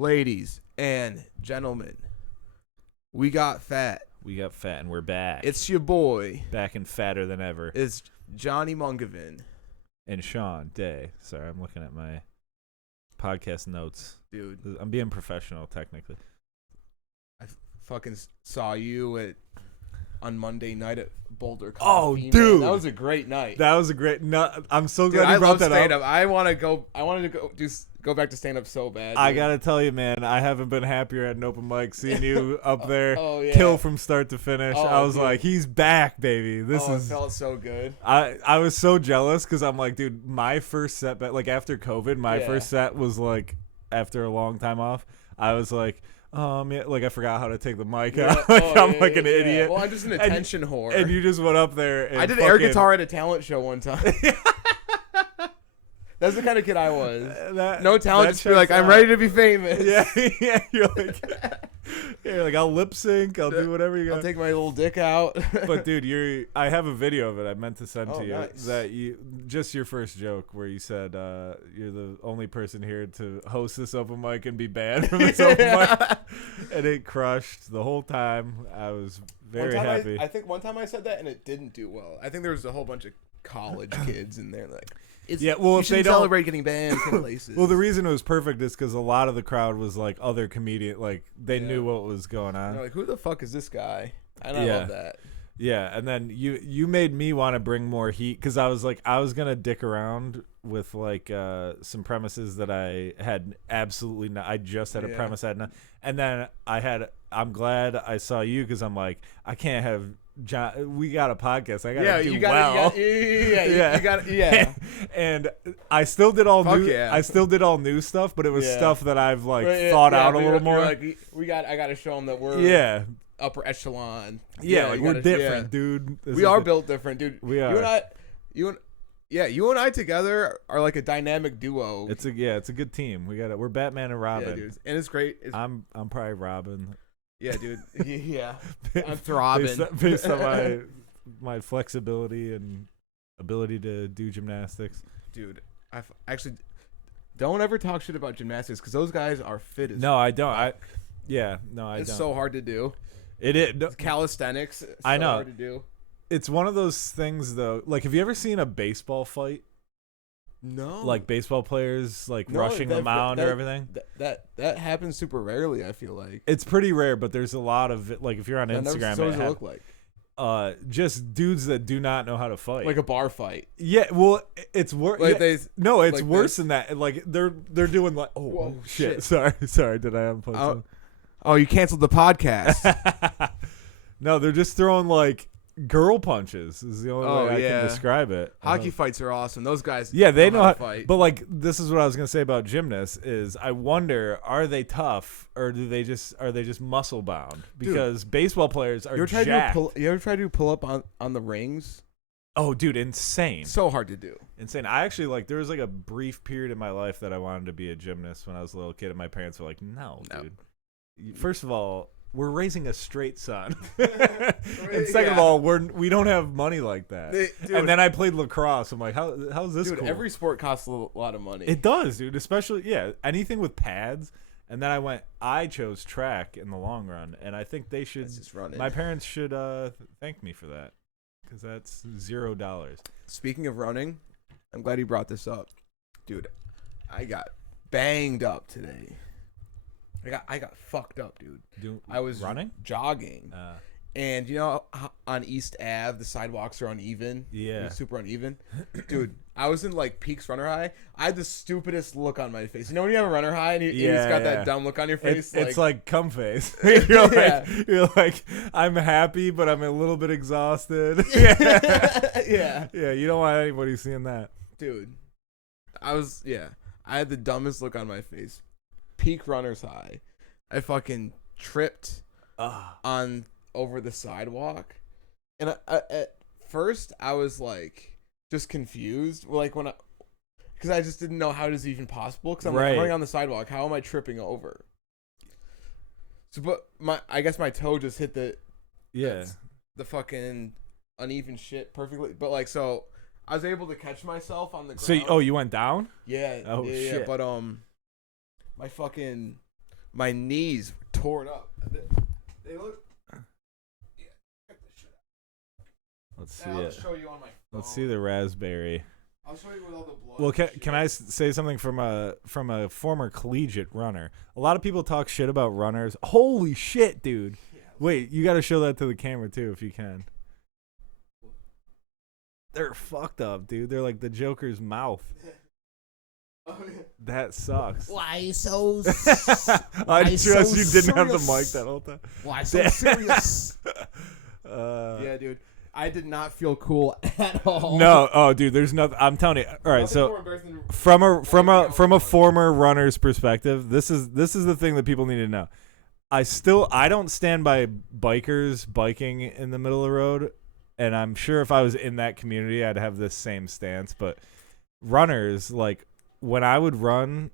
Ladies and gentlemen, we got fat. We got fat, and we're back. It's your boy. Back and fatter than ever. It's Johnny Mungavin. And Sean Day. Sorry, I'm looking at my podcast notes. Dude. I'm being professional, technically. I fucking saw you on Monday night at Boulder Oh, Coffee. dude. Man, that was a great night. That was a great... No, I'm so Dude, glad you brought that stand-up. up. I wanted to go back to stand-up so bad. Dude. I got to tell you, man, I haven't been happier at an open mic seeing you up there. Oh, yeah. Kill from start to finish. Oh, I was dude. like, he's back, baby. It felt so good. I was so jealous because I'm like, dude, my first set, like after COVID, my first set was like after a long time off. I was like, yeah, like I forgot how to take the mic out. I'm like an idiot. Well, I'm just an attention whore. And you just went up there. And I did air guitar at a talent show one time. That's the kind of kid I was. No talent, just be like, I'm ready to be famous. Yeah. You're like, I'll lip sync. I'll do whatever you got. I'll take my little dick out. But dude, I have a video of it. I meant to send to you. Nice. That just your first joke where you said you're the only person here to host this open mic and be banned from this open mic, and it crushed the whole time. I was very happy. I think one time I said that and it didn't do well. I think there was a whole bunch of college kids in there like. Well, you if they don't celebrate getting banned from places. Well, the reason it was perfect is because a lot of the crowd was like other comedian, like they knew what was going on. Like, who the fuck is this guy? And I love that. Yeah, and then you made me want to bring more heat because I was like I was gonna dick around with like some premises that I had absolutely not. I just had a premise I had not, and then I'm glad I saw you because I'm like I can't have. John, we got a podcast. I gotta do well. You got it. And I still did all new. Yeah. I still did all new stuff, but it was stuff that I've like thought out a little more. Like, I got to show them that we're upper echelon. Like we're different, dude. We are built different, dude. We are. You and I together are like a dynamic duo. It's a good team. We're Batman and Robin. Yeah, dude. And it's great. I'm probably Robin. Yeah, dude. Yeah. I'm throbbing. Based on my flexibility and ability to do gymnastics. Dude, I actually don't ever talk shit about gymnastics because those guys are fit as I don't. I don't. It's so hard to do. It is. No, calisthenics. I know. Hard to do. It's one of those things, though. Like, have you ever seen a baseball fight? No. Like baseball players rushing the mound or everything? That happens super rarely, I feel like. It's pretty rare, but there's a lot of it. Like if you're on Instagram, what does it look like? Just dudes that do not know how to fight. Like a bar fight. Yeah, well, it's worse. Like it's like worse than that. Like they're doing like whoa, shit. Sorry, did I unplug something? Oh, you canceled the podcast. No, they're just throwing like girl punches is the only way I can describe it. Hockey fights are awesome. Those guys they know how to fight. But like this is what I was gonna say about gymnasts is I wonder, are they tough or are they just muscle bound? Because baseball players are jacked. You ever try to do pull up on the rings? Oh, dude, insane. So hard to do. Insane. I actually there was like a brief period in my life that I wanted to be a gymnast when I was a little kid, and my parents were like, no. Dude. First of all, we're raising a straight son. And second of all, we don't have money like that. Dude, and then I played lacrosse. I'm like, how's this cool? Every sport costs a lot of money. It does, dude. Especially, anything with pads. And then I chose track in the long run. And I think they should, my parents should thank me for that. Because that's $0. Speaking of running, I'm glad you brought this up. Dude, I got banged up today. I got fucked up, dude. I was jogging, and you know on East Ave the sidewalks are uneven. Yeah, super uneven, dude. I was in like Peaks Runner High. I had the stupidest look on my face. You know when you have a runner high and you just got that dumb look on your face. It's like cum face. you're like I'm happy, but I'm a little bit exhausted. Yeah. You don't want anybody seeing that, dude. I had the dumbest look on my face. Peak Runners High. I fucking tripped on over the sidewalk, and at first I was like just confused, like because I just didn't know how it is even possible. Because I'm like, running on the sidewalk. How am I tripping over? So, but I guess my toe just hit the fucking uneven shit perfectly. But like, so I was able to catch myself on the ground. So, you went down? Yeah. Oh shit. But my fucking my knees were torn up. They look. Yeah, check this shit out. Let's see I'll it. show you on my phone. Let's see the raspberry. I'll show you with all the blood. Well, can I say something from a former collegiate runner? A lot of people talk shit about runners. Holy shit, dude! Yeah. Wait, you got to show that to the camera too if you can. They're fucked up, dude. They're like the Joker's mouth. Oh, yeah. That sucks. Why so? I trust so you didn't have the serious? mic that whole time. Why so serious? Yeah, dude. I did not feel cool at all. No, oh, dude. There's nothing. I'm telling you. All right, Nothing so more embarrassing than- from a former runner's perspective, this is the thing that people need to know. I don't stand by bikers biking in the middle of the road, and I'm sure if I was in that community, I'd have this same stance. But runners, like when I would run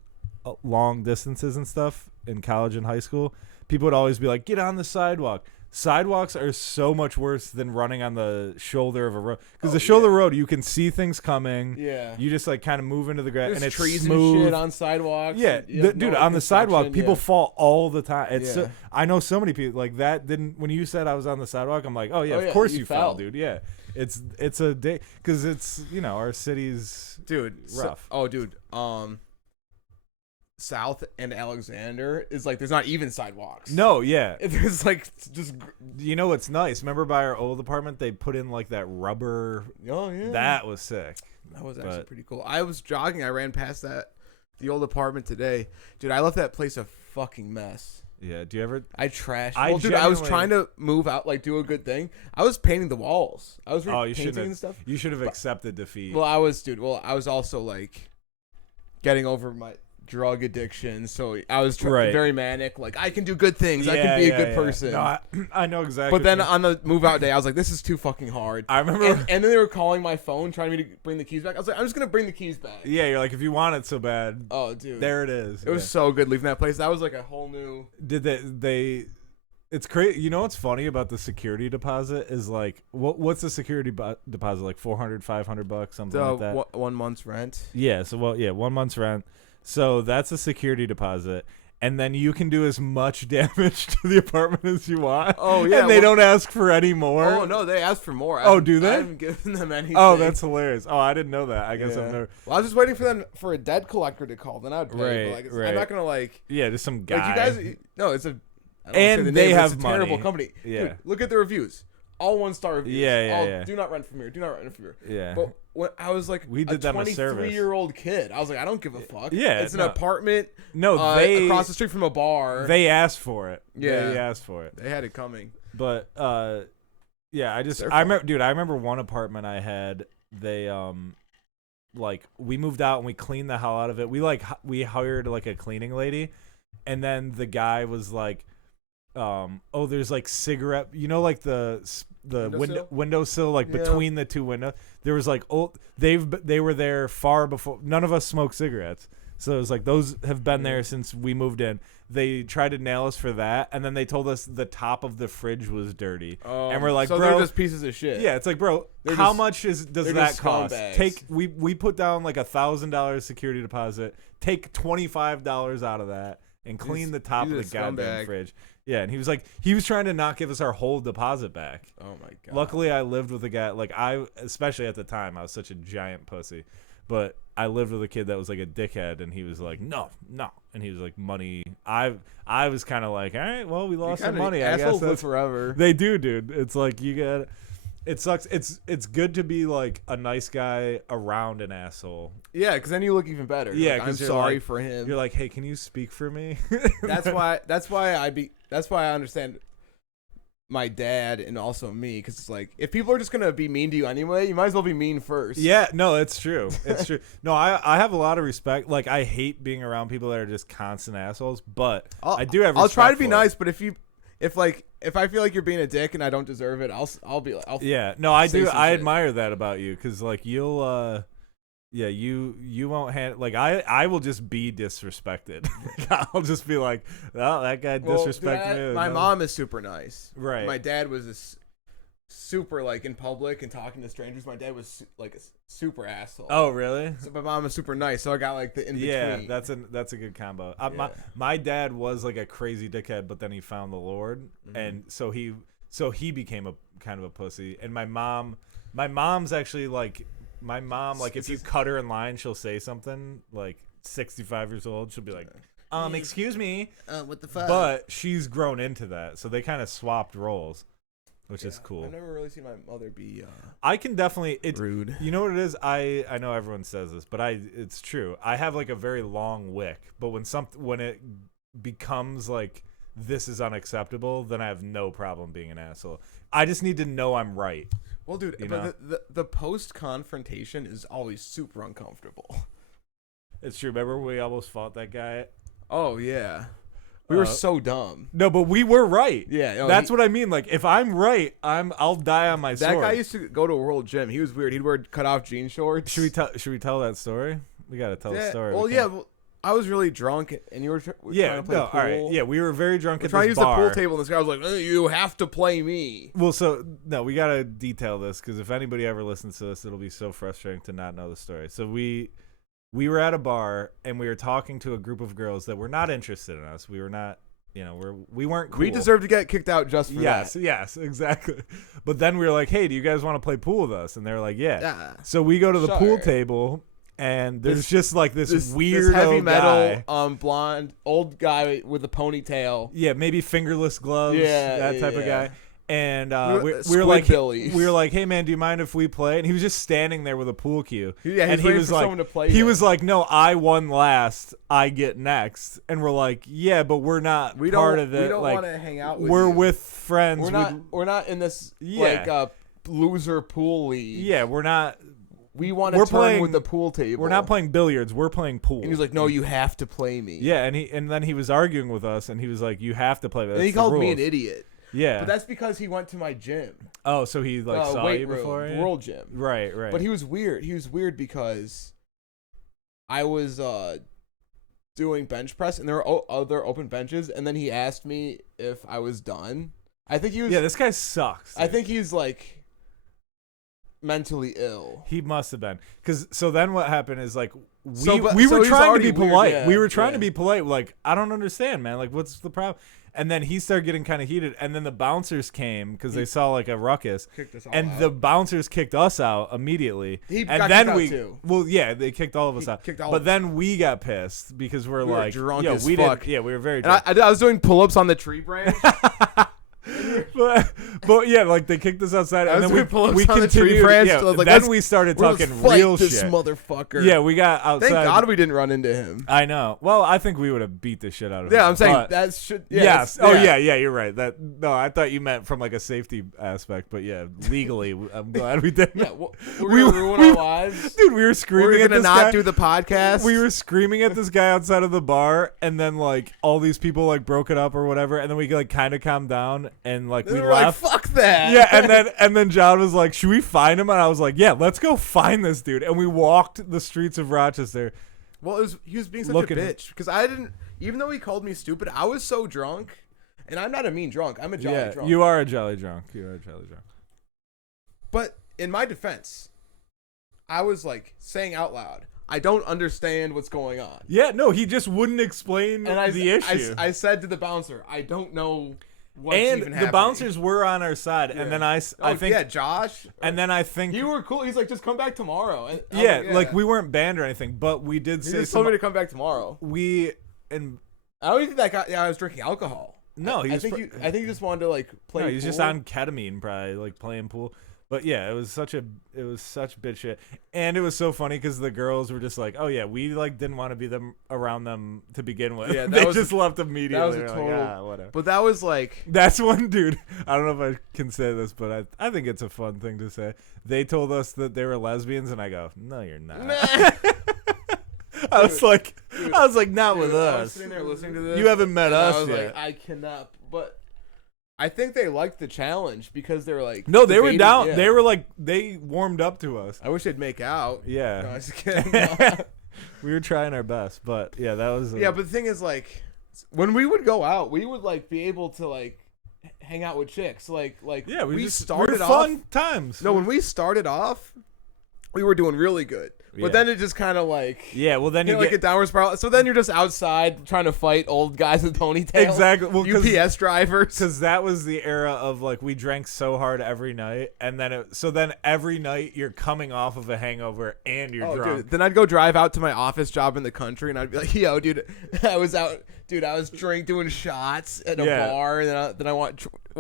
long distances and stuff in college and high school, people would always be like, "Get on the sidewalk." Sidewalks are so much worse than running on the shoulder of a road, because the shoulder road you can see things coming. Yeah. You just like kind of move into the grass, There's and it's trees smooth. and shit on sidewalks. Yeah, dude, on the sidewalk, people fall all the time. It's Yeah. I know so many people like that. Didn't when you said I was on the sidewalk, I'm like, oh yeah, Oh, of yeah, course you you fell, fell. dude. Yeah, it's a day because it's our city's Dude, rough. Dude, South and Alexander is like there's not even sidewalks. No, yeah. There's like just. You know what's nice? Remember by our old apartment, they put in like that rubber. Oh yeah. That was sick. That was actually pretty cool. I was jogging. I ran past the old apartment today, dude. I left that place a fucking mess. Yeah. Do you ever? I trashed. I Dude, I was genuinely- trying to move out, like do a good thing. I was painting the walls. I was Oh, you painting shouldn't and stuff. You should have accepted defeat. Well, I was also like getting over my drug addiction, so I was Right. very manic. Like I can do good things. I can be a good person. No, I know exactly. But then what on the move out day, I was like, this is too fucking hard. I remember. And then they were calling my phone, trying me to bring the keys back. I was like, I'm just gonna bring the keys back. yeah, you're like, if you want it so bad, Oh, dude. there it is. It was so good leaving that place. That was like a whole new. Did they it's crazy. You know what's funny about the security deposit is like what's the security deposit, like $400 $500 something like that? 1 month's rent. Yeah, so 1 month's rent. So that's a security deposit, and then you can do as much damage to the apartment as you want. Oh yeah, and they don't ask for any more. Oh no, they asked for more. Oh, do they? I haven't given them anything. Oh, that's hilarious. Oh, I didn't know that. I guess I've Yeah. never. Well, I was just waiting for them for a debt collector to call. Then I'd pay. Right, But right. I'm not gonna like. Yeah, just some guy. Like you guys, no, it's a. I don't wanna And say the they name, but have it's a terrible money. company. Yeah. Dude, look at the reviews. All 1-star reviews. Yeah, All, yeah. Do not rent from here. Do not rent from here. Yeah. But when I was like We did them a service. 23-year-old kid, I was like, I don't give a fuck. Yeah, It's an no. apartment. No, they across the street from a bar. They asked for it. Yeah. They asked for it. They had it coming. But yeah, I Their remember, dude. I remember one apartment I had. They like we moved out and we cleaned the hell out of it. We hired like a cleaning lady, and then the guy was like, oh, there's like cigarette, like the windowsill, like Yeah. between the two windows. There was like they were there far before. None of us smoked cigarettes, so it was like those have been there since we moved in. They tried to nail us for that, and then they told us the top of the fridge was dirty, and we're like, so bro, they're just pieces of shit. yeah, it's like, bro, They're how just- much does they're that just cost? scumbags. We put down like $1,000 security deposit. Take $25 out of that and clean the top of he's the a goddamn scumbag. fridge. Yeah, and he was trying to not give us our whole deposit back. Oh my god. Luckily, I lived with a guy especially at the time, I was such a giant pussy. But I lived with a kid that was like a dickhead, and he was like, no, and he was like, money. I was kind of like, all right, well, we lost some money. I guess Assholes live that's forever. they do, dude. It's like you got. It sucks. It's good to be like a nice guy around an asshole. Yeah, because then you look even better. Yeah, Like, I'm 'cause you're sorry like- for him. You're like, hey, can you speak for me? That's why I understand my dad and also me, because it's like if people are just gonna be mean to you anyway, you might as well be mean first. Yeah, no, it's true. It's true. No, I have a lot of respect. Like, I hate being around people that are just constant assholes, but I do have. I'll try to respect be for nice, but if I feel like you're being a dick and I don't deserve it, I'll be like, Yeah, no, I say do. some I shit. admire that about you, because like you'll yeah, you won't hand like I will just be disrespected. I'll just be like, oh, that guy Well, disrespected me. my No. mom is super nice. Right. My dad was this. super like in public and talking to strangers. My dad was like a super asshole. Oh, really? So my mom was super nice, so I got like the in between. Yeah, that's a good combo. My dad was like a crazy dickhead, but then he found the Lord, and so he became a kind of a pussy. And my mom's actually like if you cut her in line, she'll say something like 65 years old. She'll be like, excuse me, what the fuck? but she's grown into that, so they kind of swapped roles. Which is cool. I've never really seen my mother be I can definitely rude. You know what it is? I know everyone says this, but it's true. I have like a very long wick, but when it becomes like this is unacceptable, then I have no problem being an asshole. I just need to know I'm right. Well, dude, but the post confrontation is always super uncomfortable. It's true. Remember we almost fought that guy? Oh yeah. We were so dumb. No, but we were right. Yeah, no, that's what I mean. Like, if I'm right, I'll die on my sword. That guy used to go to a World Gym. He was weird. He'd wear cut off jean shorts. Should we tell that story? We gotta tell the story. Well, yeah. Well, I was really drunk, and you were trying to play pool. All right. Yeah, we were very drunk at this bar. Trying to use the pool table, and this guy was like, "You have to play me." Well, so no, we gotta detail this because if anybody ever listens to this, it'll be so frustrating to not know the story. So we were at a bar and we were talking to a group of girls that were not interested in us. We were not. We weren't cool. We deserve to get kicked out just for that. Yes, exactly. But then we were like, hey, do you guys want to play pool with us? And they were like, yeah. Yeah. So we go to the pool table, and there's just like this weird heavy metal, guy. blonde, old guy with a ponytail. Yeah, maybe fingerless gloves, that type of guy. And we were like, hey man, do you mind if we play? And he was just standing there with a pool cue. Yeah, and he was like, someone to play was like, no, I won last, I get next. And we're like, yeah, but we're not part of it. We don't like, want to hang out with we're you. With friends. We're not in this like loser pool league. Yeah, we're not. We want to turn with the pool table. We're not playing billiards. We're playing pool. And he was like, no, you have to play me. Yeah, and then he was arguing with us, and he was like, you have to play. And he called me an idiot. Yeah, but that's because he went to my gym. Oh, so he like saw you before? World Gym. Right. But he was weird. He was weird because I was doing bench press, and there were other open benches, and then he asked me if I was done. I think he was. Yeah, this guy sucks. Dude. I think he's like mentally ill. He must have been. So then what happened is like we were trying to be polite. Yeah, we were trying to be polite. Like, I don't understand, man. Like, what's the problem? And then he started getting kind of heated, and then the bouncers came because they saw like a ruckus, and the bouncers kicked us out immediately. And then we, too. Well, yeah, they kicked all of us out. But then we got pissed because we like, drunk yo, as we fuck. didn't. Yeah, we were very drunk. And I was doing pull-ups on the tree branch. but yeah, like they kicked us outside, and then we continued. Yeah, like, then we started talking real this shit. Motherfucker. Yeah, we got outside. Thank God we didn't run into him. I know. Well, I think we would have beat the shit out of him. Yeah, I'm saying that should. Yeah, yes. Oh yeah, you're right. No, I thought you meant from like a safety aspect, but yeah, legally, I'm glad we didn't. Yeah, we ruin our lives, dude. We were screaming at this guy. We're gonna not do the podcast. We were screaming at this guy outside of the bar, and then like all these people like broke it up or whatever, and then we like kind of calmed down and like we left. Like, fuck that. Yeah, and then John was like, should we find him? And I was like, yeah, let's go find this dude. And we walked the streets of Rochester. Well, he was being such a bitch because I didn't, even though he called me stupid, I was so drunk, and I'm not a mean drunk. I'm a jolly drunk. You are a jolly drunk. But in my defense, I was like saying out loud, I don't understand what's going on. Yeah, no, he just wouldn't explain the issue. I said to the bouncer, I don't know. And the bouncers were on our side, and then I think Josh, and then I think you were cool. He's like, just come back tomorrow. And like we weren't banned or anything, but we did say. He just told me to come back tomorrow. I don't even think that guy. Yeah, I was drinking alcohol. No, I think he just wanted to like play. No, he's just on ketamine, probably like playing pool. But yeah, it was such bitch shit, and it was so funny because the girls were just like, "Oh yeah, we like didn't want to be around them to begin with." Yeah, they just left immediately. That was a total, like, whatever. But that was like that's one dude. I don't know if I can say this, but I think it's a fun thing to say. They told us that they were lesbians, and I go, "No, you're not." I was like, not with us. I was sitting there listening to this. You haven't met us I was yet. Like, I cannot, but. I think they liked the challenge because they were like... No, they were down. Yeah. They were like... They warmed up to us. I wish they'd make out. Yeah. No, I was kidding. We were trying our best, but yeah, that was... Yeah, but the thing is, like, when we would go out, we would, like, be able to, like, hang out with chicks. Like Yeah, we started were off fun times. No, when we started off, we were doing really good. But then it just kind of like well then you like a downward spiral. So then you're just outside trying to fight old guys with ponytails. Exactly. Well, UPS drivers. Because that was the era of like we drank so hard every night, and then then every night you're coming off of a hangover and you're drunk. Dude. Then I'd go drive out to my office job in the country, and I'd be like, "Yo, dude, I was out, dude. I was doing shots at a bar, and then I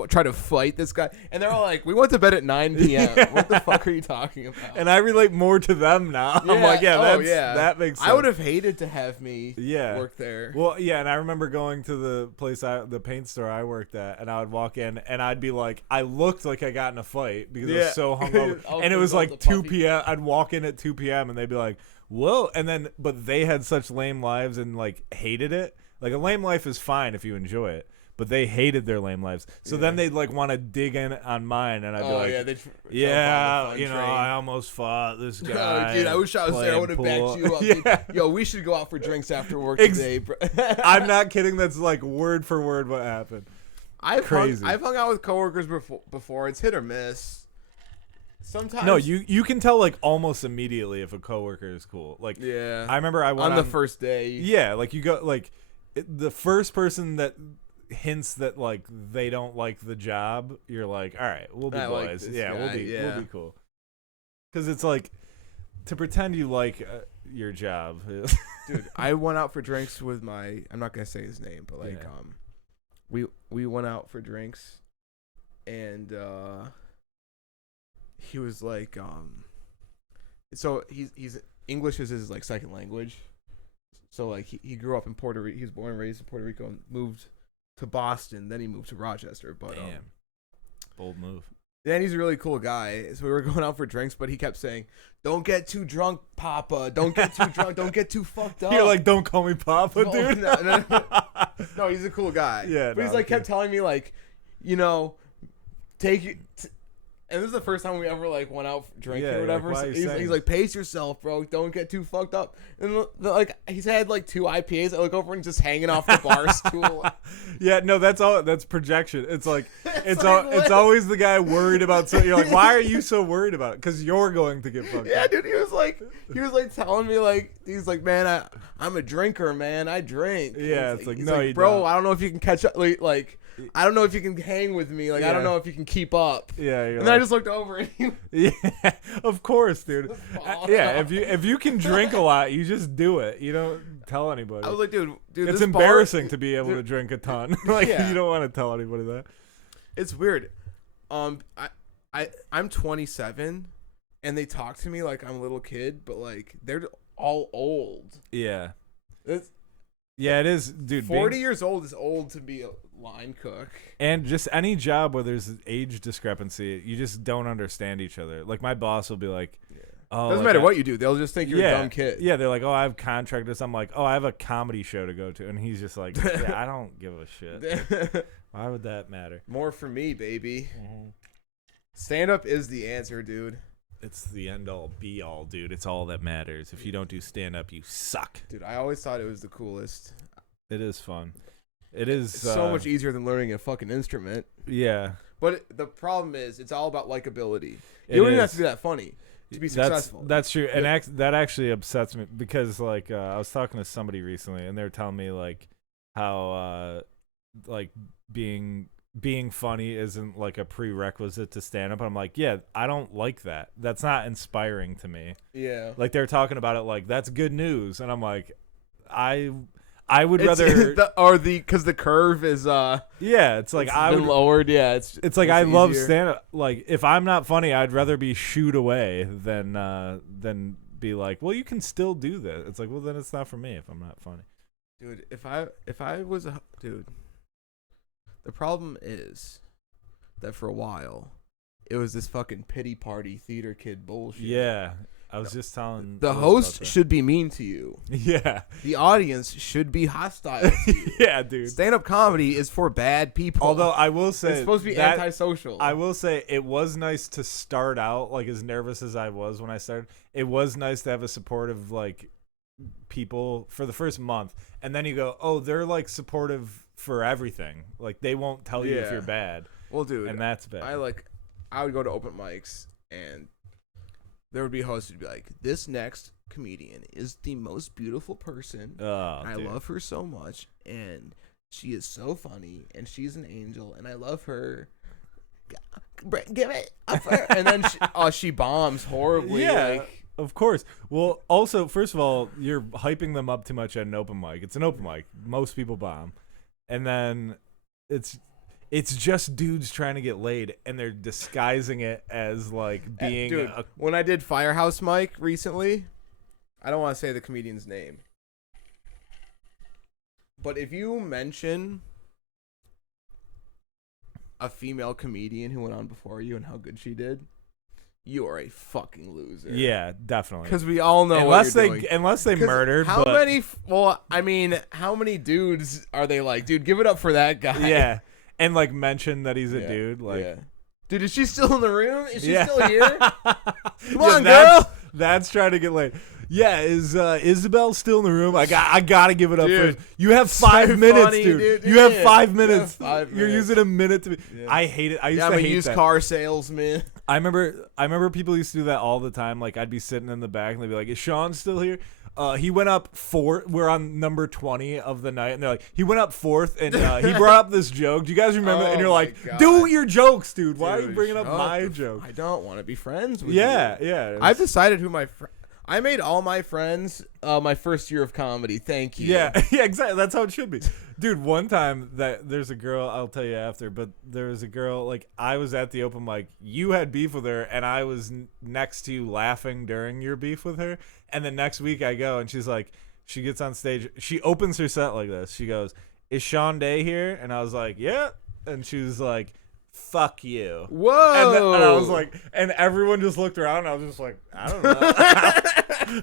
try to fight this guy." And they're all like, "We went to bed at 9 p.m. What the fuck are you talking about?" And I relate more to them now. I'm like, that makes sense. I would have hated to have me work there. Well, yeah, and I remember going to the place, the paint store I worked at, and I would walk in, and I'd be like, I looked like I got in a fight because I was so hungover. And it was like 2 p.m. I'd walk in at 2 p.m. and they'd be like, whoa. And then, but they had such lame lives and like hated it. Like a lame life is fine if you enjoy it. But they hated their lame lives. So then they'd like want to dig in on mine, and I'd be like, I almost fought this guy. Dude, I wish I was there. I would have backed you up. Yo, we should go out for drinks after work today, bro. I'm not kidding. That's like word for word what happened. I've hung out with coworkers before. It's hit or miss. Sometimes. No, you can tell like almost immediately if a coworker is cool. Like, I remember I went on the first day. Yeah, like you go like the first person that hints that like they don't like the job, you're like, all right, we'll be boys. We'll be cool. Because it's like to pretend you like your job. Dude, I went out for drinks with I'm not gonna say his name, but like we went out for drinks, and he was like so he's English is his like second language, so like he grew up in Puerto Rico. He was born and raised in Puerto Rico and moved to Boston, then he moved to Rochester. But damn, bold move. Then he's a really cool guy. So we were going out for drinks, but he kept saying, "Don't get too drunk, Papa. Don't get too drunk. Don't get too fucked up." You're like, "Don't call me Papa, dude." No, he's a cool guy. Yeah, but he's like kept telling me like, take you. And this is the first time we ever like went out drinking or whatever. Like, so he's like, pace yourself, bro. Don't get too fucked up. And like he's had like 2 IPAs. I look over and just hanging off the bar stool. Yeah, no, that's projection. It's like it's always the guy worried about something. You're like, why are you so worried about it? Because you're going to get fucked up. Yeah, dude. He was like telling me like he's like, man, I'm a drinker, man. I drink. Yeah, it's like no, like, you bro. don't. I don't know if you can catch up. Like. I don't know if you can hang with me. Like, I don't know if you can keep up. Yeah. And then I just looked over and he yeah, of course, dude. Yeah, if you can drink a lot, you just do it. You don't tell anybody. I was like, dude, it's embarrassing to be able to drink a ton. Like, you don't want to tell anybody that. It's weird. I'm 27, and they talk to me like I'm a little kid, but like they're all old. Yeah. Yeah, it is, dude. 40 years old is old to be a line cook. And just any job where there's age discrepancy, you just don't understand each other. Like, my boss will be like, oh. Doesn't matter what you do. They'll just think you're a dumb kid. Yeah, they're like, oh, I have contractors. I'm like, oh, I have a comedy show to go to. And he's just like, yeah, I don't give a shit. Why would that matter? More for me, baby. Mm-hmm. Stand-up is the answer, dude. It's the end-all, be-all, dude. It's all that matters. If you don't do stand-up, you suck. Dude, I always thought it was the coolest. It is fun. It is it's so much easier than learning a fucking instrument. Yeah. But the problem is, it's all about likability. You don't even have to be that funny to be successful. That's true. And that actually upsets me because, like, I was talking to somebody recently, and they were telling me, like, how, like, being funny isn't like a prerequisite to stand up. I'm like, yeah, I don't like that. That's not inspiring to me. Yeah. Like, they're talking about it like that's good news, and I'm like, I would rather because the curve is it's like I would lowered. Yeah, it's like I love stand up. Like, if I'm not funny, I'd rather be shooed away than be like, well, you can still do this. It's like, well, then it's not for me if I'm not funny. Dude, if I was a dude. The problem is that for a while, it was this fucking pity party theater kid bullshit. Yeah, I was just telling the host should be mean to you. Yeah, the audience should be hostile to you. Yeah, dude. Stand-up comedy is for bad people. Although I will say it's supposed to be antisocial. I will say it was nice to start out, like, as nervous as I was when I started. It was nice to have a supportive, like, people for the first month, and then you go, oh, they're like supportive for everything. Like, they won't tell you if you're bad. Well, dude, and that's bad. I would go to open mics, and there would be hosts who'd be like, "This next comedian is the most beautiful person. I love her so much, and she is so funny, and she's an angel, and I love her. Give it up for her." And then she bombs horribly. Yeah, of course. Well, also, first of all, you're hyping them up too much at an open mic. It's an open mic. Most people bomb, and then it's just dudes trying to get laid, and they're disguising it as like being. Dude, when I did Firehouse Mike recently, I don't want to say the comedian's name, but if you mention a female comedian who went on before you and how good she did, you are a fucking loser. Yeah, definitely. Because we all know unless what you're doing. unless they murdered. How many? Well, I mean, how many dudes are they like? Dude, give it up for that guy. Yeah, and like mention that he's a dude. Like, yeah. Dude, is she still in the room? Is she still here? Come on, that's, girl. That's trying to get laid. Yeah, is Isabel still in the room? I gotta give it up Dude, for you. Have 5 minutes, funny, dude. Yeah, you have 5 minutes. You have 5 You're minutes. using a minute to be. Yeah. I hate it. I used I'm to a hate used that. car salesman. I remember people used to do that all the time. Like I'd be sitting in the back and they'd be like, "Is Sean still here?" He went up 4th. We're on number 20 of the night, and they're like, he went up 4th, and he brought up this joke. Do you guys remember? Oh and you're my like, God. do your jokes, dude. Why are you Dude, bringing up shut my the joke? I don't want to be friends with you. Yeah. I've decided who I made all my friends my first year of comedy. Thank you. Yeah, exactly. That's how it should be. Dude, one time there's a girl, I'll tell you after, but there was a girl, like, I was at the open mic. You had beef with her, and I was next to you laughing during your beef with her. And the next week I go, and she's like, she gets on stage. She opens her set like this. She goes, "Is Sean Day here?" And I was like, "Yeah." And she was like, "Fuck you." Whoa. And I was like, and everyone just looked around, and I was just like, I don't know.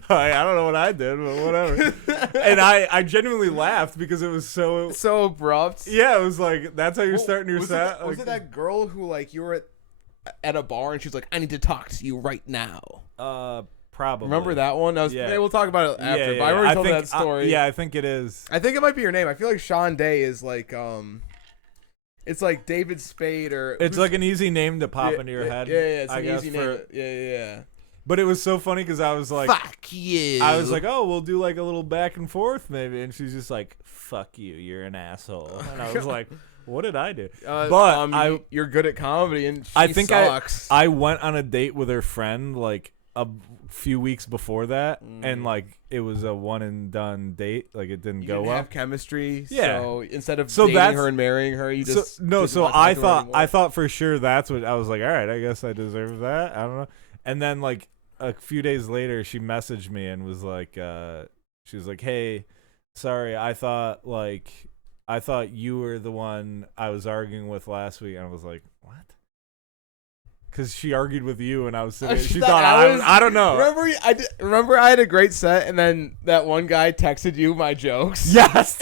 I don't know what I did, but whatever. And I genuinely laughed because it was so abrupt. Yeah, it was like, that's how you're starting your set. Was it that girl who, like, you were at a bar and she was like, "I need to talk to you right now"? Probably. Remember that one? Maybe we'll talk about it after. But I already told that story. I think it is. I think it might be your name. I feel like Sean Day is like it's like David Spade or it's like an easy name to pop into your head. Yeah, it's an easy name. Yeah. But it was so funny because I was like, "Fuck you." I was like, "Oh, we'll do like a little back and forth maybe," and she's just like, "Fuck you, you're an asshole." And I was like, "What did I do?" But you're good at comedy, and I think sucks. I went on a date with her friend like a few weeks before that, and like it was a one and done date. Like it didn't go well. Have chemistry. Yeah. So instead of dating her and marrying her, you just I thought for sure that's what I was like. All right, I guess I deserve that. I don't know. And then like a few days later, she messaged me and was like, she was like, "Hey, sorry, I thought you were the one I was arguing with last week." And I was like, "What?" Because she argued with you, and I was sitting. She thought I don't know. Remember I had a great set, and then that one guy texted you my jokes. Yes.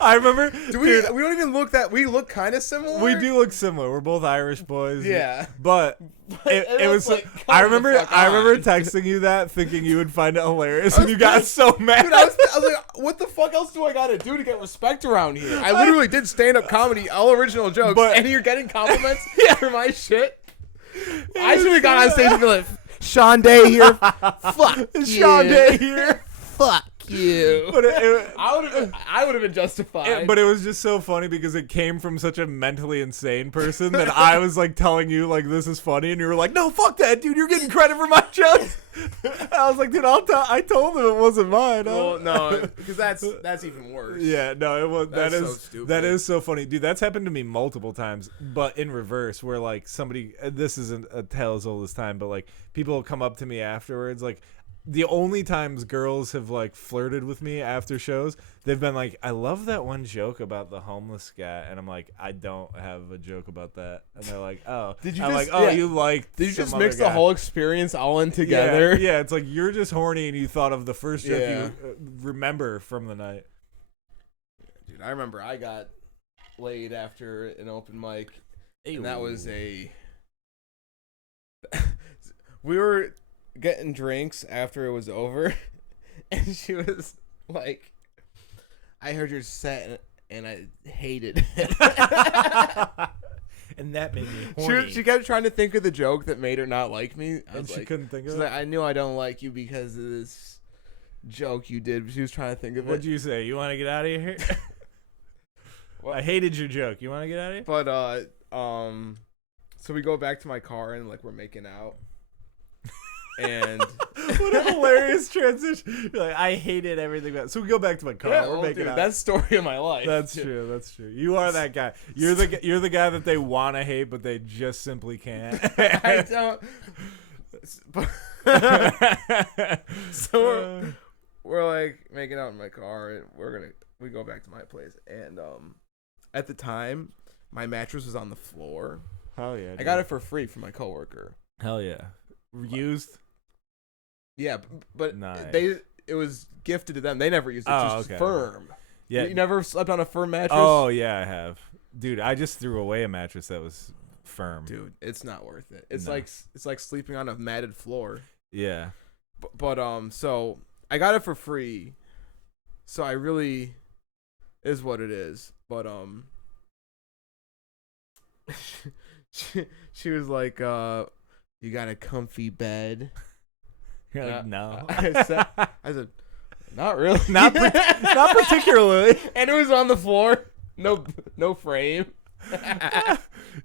I remember. We don't even look that. We look kind of similar. We do look similar. We're both Irish boys. Yeah. But it was. Like, I remember texting you that, thinking you would find it hilarious, and you got so mad. Dude, I was like, what the fuck else do I gotta do to get respect around here? I literally did stand-up comedy, all original jokes, and you're getting compliments for my shit? I should have gone on stage and been like, "Sean Day here. Fuck you. Sean Day here. Fuck you." But I would have been justified. But it was just so funny because it came from such a mentally insane person that I was like telling you like this is funny, and you were like, "No, fuck that, dude. You're getting credit for my jokes." I was like, "Dude, I told him it wasn't mine." Well, no, because that's even worse. Yeah, no, it was. So stupid. That is so funny, dude. That's happened to me multiple times, but in reverse, where like somebody. This isn't a tale as old as time, but like people will come up to me afterwards, like. The only times girls have like flirted with me after shows, they've been like, "I love that one joke about the homeless guy," and I'm like, "I don't have a joke about that," and they're like, "Oh," did you? I'm just, like, "Oh, you like?" Did you just mix the whole experience all in together? Yeah, it's like you're just horny and you thought of the first joke you remember from the night. Dude, I remember I got laid after an open mic, and that was we were getting drinks after it was over, and she was like, "I heard your set and I hated it." and that made me She, horny. she kept trying to think of the joke that made her not like me. I and was she like, couldn't think she's of it. like, I knew I don't like you because of this joke you did. She was trying to think of What'd it. you say? You want to get out of here? What? I hated your joke. You want to get out of here? But so we go back to my car and like we're making out. And What a hilarious transition. You're like, I hated everything about it. So we go back to my car. yeah, We're well, making dude, out. that's the story of my life. That's dude. true. That's true. You are that guy. You're the guy that they want to hate, but they just simply can't. I don't. So we're like making out in my car, and we go back to my place, and at the time, my mattress was on the floor. Hell yeah. I got it for free from my coworker. Hell yeah. Used? Yeah, but Nice. it was gifted to them. They never used it. Oh, It's just okay. firm. Yeah. You never slept on a firm mattress? Oh yeah, I have. Dude, I just threw away a mattress that was firm. Dude, it's not worth it. It's No. like sleeping on a matted floor. Yeah. But so I got it for free. So I really is what it is. But she was like, you got a comfy bed? You're like, no. I said, not really. not particularly. And it was on the floor. No frame.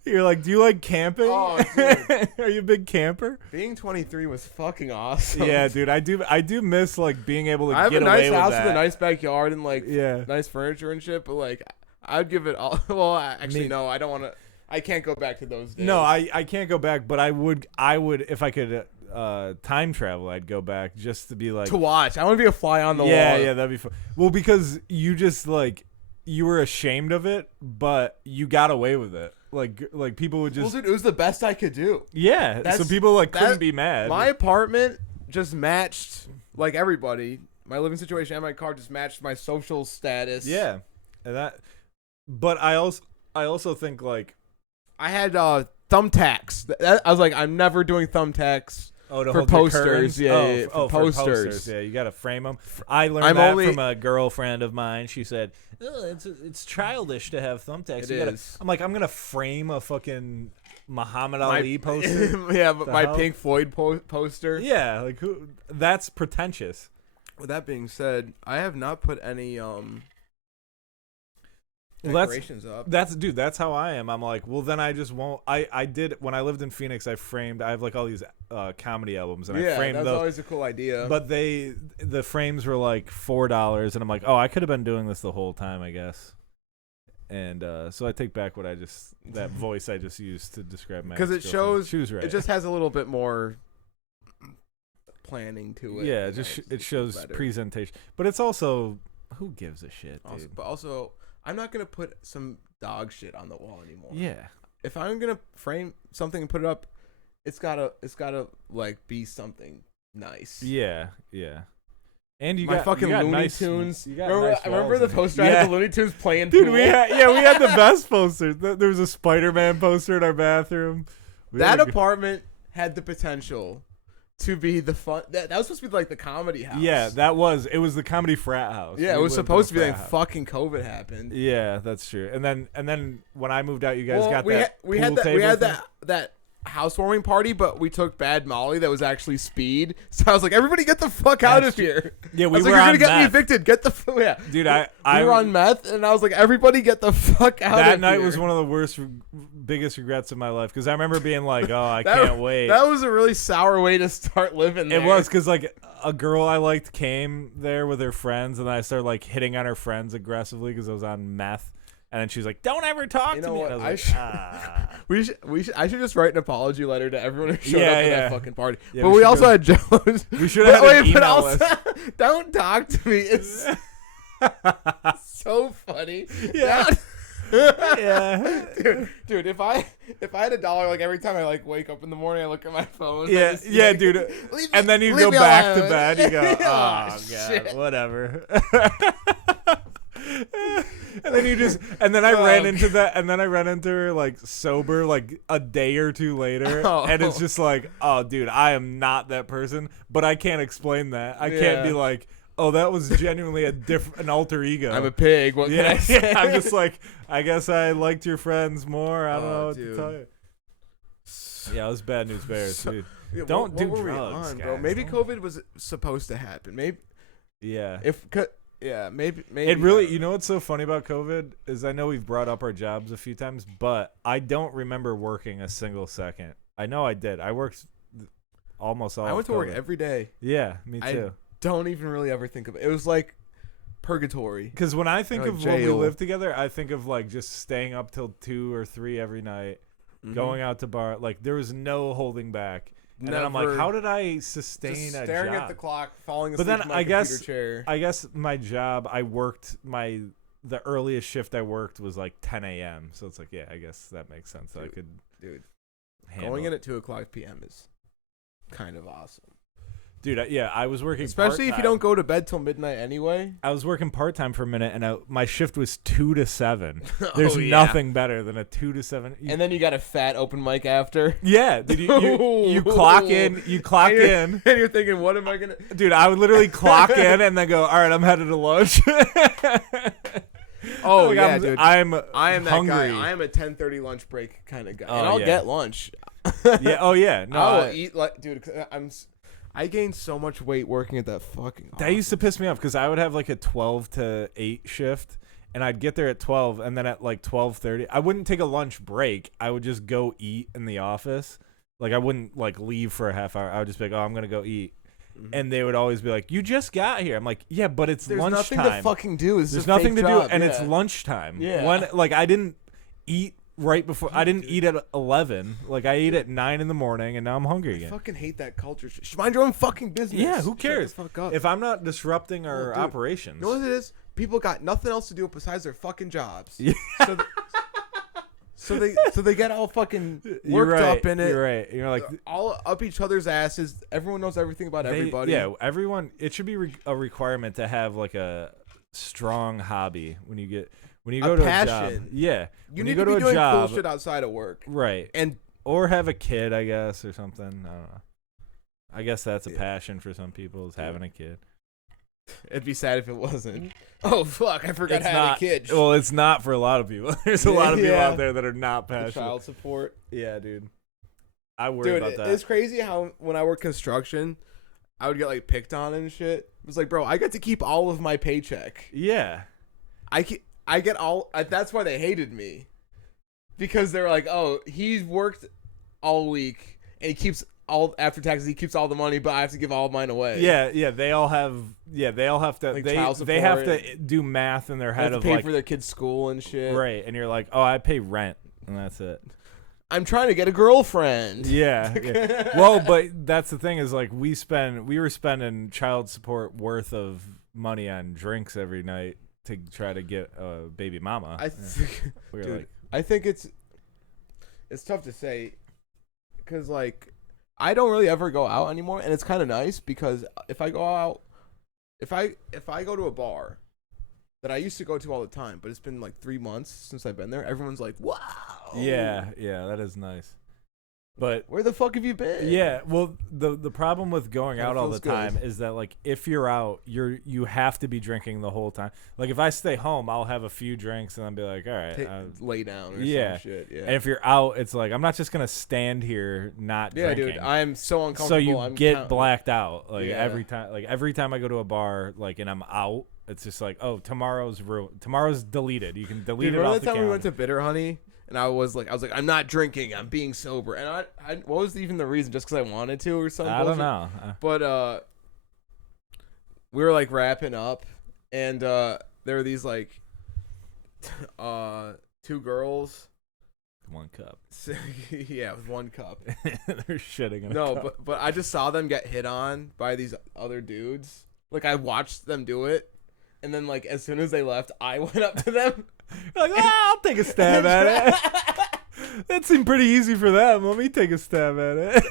You're like, do you like camping? Oh, dude. Are you a big camper? Being 23 was fucking awesome. Yeah, dude, I do miss like being able to I have get a away nice with house that. with a nice backyard and like Yeah. nice furniture and shit, but like I'd give it all. Well, actually, Me- no, I don't want to. I can't go back to those days. No, I can't go back, but I would if I could time travel, I'd go back just to be like to watch. I want to be a fly on the wall. Yeah, that'd be fun. Well, because you just like you were ashamed of it, but you got away with it. Like people would just Well, dude, it was the best I could do. yeah. So That's- people like couldn't that- be mad. My apartment just matched like everybody. My living situation and my car just matched my social status. yeah, and that. But I also think like I had thumbtacks. I was like, I'm never doing thumbtacks. to For hold your posters, curtains? yeah, for for posters. Yeah, you got to frame them. I learned I'm that only- from a girlfriend of mine. She said, "It's childish to have thumbtacks." It You gotta-" is. I'm like, I'm gonna frame a fucking Muhammad Ali poster. Yeah, but The my hell? Pink Floyd poster. Yeah, like who? That's pretentious. With that being said, I have not put any Well, that's- decorations up. That's how I am. I'm like, well, then I just won't. I did when I lived in Phoenix. I have like all these comedy albums, and I Yeah, framed that's those. always a cool idea. But the frames were like $4, and I'm like, oh, I could have been doing this the whole time, I guess. And so I take back that voice I just used to describe my because it ex-girlfriend. shows, She was right. it just has a little bit more planning to it. yeah, and it shows better. presentation, but it's also who gives a shit, dude. Also, I'm not gonna put some dog shit on the wall anymore. Yeah, If I'm gonna frame something and put it up, it's gotta like be something nice. yeah. And you My got fucking you got Looney nice, Tunes. You got Remember, nice I remember walls the in here. poster I had the Looney Tunes playing Dude, pool? we had the best posters. There was a Spider-Man poster in our bathroom. That apartment had the potential to be the fun. That was supposed to be like the comedy house. Yeah, it was the comedy frat house. Yeah, it We was lived in supposed a to be frat like house. fucking COVID happened. Yeah, that's true. And then when I moved out, you guys Well, got we that. we had pool that we table had thing? that housewarming party, but we took bad Molly that was actually speed. So I was like, everybody get the fuck out That's of here. Yeah, I we was were like, you're on gonna get me meth. evicted. Get the yeah. Dude, We were on meth, and I was like, everybody get the fuck out of here. that night was one of the worst, biggest regrets of my life because I remember being like, "Oh, I That- can't wait." That was a really sour way to start living there. It was because like a girl I liked came there with her friends, and I started like hitting on her friends aggressively because I was on meth. And then she was like, "Don't ever talk You to know me." what? And I I was should- like, "Ah." I should just write an apology letter to everyone who showed Yeah, up at yeah. that fucking party. Yeah, but we we should also go- had Jellos. We should have had an but email also, don't talk to me. It's so funny. Yeah. Yeah. Dude, if I had $1, like every time I like wake up in the morning, I look at my phone. I Yeah, just, yeah, like, dude. leave And me- then you leave go me back to alone. bed. You go, "Oh, Oh, God, shit." whatever." And then I ran into her like sober like a day or two later, Oh. and it's just like, oh, dude, I am not that person, but I can't explain that. I can't Yeah. be like, Oh, that was genuinely an alter ego. I'm a pig. What can I say? Yeah, I'm just like, I guess I liked your friends more. I don't know what to tell you. Yeah, it was bad news bears, dude. Yeah, Don't do what were we drugs, on, bro? guys. Maybe Don't- COVID was supposed to happen. Maybe Yeah. maybe. It really, you know what's so funny about COVID is I know we've brought up our jobs a few times, but I don't remember working a single second. I know I did. I worked almost all I went of to work COVID. every day. Yeah, me I too. Don't even really ever think of it. It was like purgatory. Because when I think Like of when we jail. lived together, I think of like just staying up till 2 or 3 every night, Mhm. going out to bar. Like there was no holding back. And then I'm like, Never- how did I sustain just a staring job? at the clock, falling But asleep then in my I computer guess- chair. I guess my job, I worked the earliest shift I worked was like 10 a.m. So it's like, yeah, I guess that makes sense. I could Dude, handle going in it. at 2:00 p.m. is kind of awesome. Dude, yeah, I was working Especially if you part-time. don't go to bed till midnight anyway. I was working part time for a minute, and my shift was 2 to 7. There's Oh, yeah. nothing better than a 2 to 7. And then you got a fat open mic after. Yeah, dude, you clock in, and you're, in. and you're thinking, what am I gonna? Dude, I would literally clock in and then go, all right, I'm headed to lunch. Oh Like, yeah, dude. I am that hungry. guy. I am a 10:30 lunch break kind of guy, Oh, and I'll yeah. get lunch. Yeah, oh yeah. No, I will eat like, dude. 'Cause I gained so much weight working at that fucking. that used to piss me off because I would have like a 12 to 8 shift, and I'd get there at 12, and then at like 12:30, I wouldn't take a lunch break. I would just go eat in the office. Like I wouldn't like leave for a half hour. I would just be like, oh, I'm gonna go eat. And they would always be like, "You just got here." I'm like, "Yeah, but it's There's lunchtime. nothing to fucking do. There's nothing to do, job. and yeah. it's lunchtime. Yeah. When like I didn't eat right before. I didn't eat at 11. Like I ate at 9 in the morning, and now I'm hungry I again. fucking hate that culture. Mind your own fucking business. Yeah, who Shut cares? the fuck up. If I'm not disrupting our dude, operations, You know what it is? People got nothing else to do besides their fucking jobs. Yeah. So they get all fucking you're worked right. up in it. You're right. You're like all up each other's asses. Everyone knows everything about everybody. Yeah, everyone. It should be a requirement to have like a strong hobby when you go to a job. passion. Yeah, You when need go to be a doing job, cool shit outside of work. right? And Or have a kid, I guess, or something. I don't know. I guess that's a passion for some people is having a kid. it'd be sad if it wasn't. Oh fuck! I forgot It's I had not. a kid. Well, it's not for a lot of people. There's a lot of people Yeah. out there that are not The passionate. child support. Yeah, dude. I worry Dude, about that. it's crazy how when I worked construction, I would get like picked on and shit. It was like, bro, I get to keep all of my paycheck. Yeah. I get all. That's why they hated me, because they were like, oh, he's worked all week and he keeps all after taxes. He keeps all the money, but I have to give all of mine away. Yeah. They all have to. Like they child have support. to do math in their I head have to of pay like for their kids' school and shit. right, and you're like, oh, I pay rent, and that's it. I'm trying to get a girlfriend. Yeah. Well, but that's the thing is like we were spending child support worth of money on drinks every night to try to get a baby mama. I think, We were dude, like, I think it's tough to say, because like I don't really ever go out anymore, and it's kind of nice because if I go out, if I go to a bar that I used to go to all the time, but it's been like 3 months since I've been there, everyone's like, wow. yeah, that is nice. But Where the fuck have you been? yeah, well, the problem with going Kinda out all the feels good. time is that like if you're out, you have to be drinking the whole time. Like if I stay home, I'll have a few drinks and I'll be like, all right. Lay down or yeah. some shit. Yeah. And if you're out, it's like I'm not just gonna stand here not Yeah, drinking. dude, I'm so uncomfortable. So you I'm get counting. blacked out like Yeah. every time I go to a bar like and I'm out, it's just like oh tomorrow's deleted. You can delete Dude, it remember off the the time we went calendar. to Bitter Honey and I was like, I'm not drinking. I'm being sober. And I what was even the reason? Just because I wanted to or something? I don't know. But we were like wrapping up, and there were these like two girls. One cup. Yeah, with one cup. They're shitting in a No, cup. but I just saw them get hit on by these other dudes. Like I watched them do it, and then like as soon as they left, I went up to them. You're like, I'll take a stab at it. That seemed pretty easy for them. Let me take a stab at it.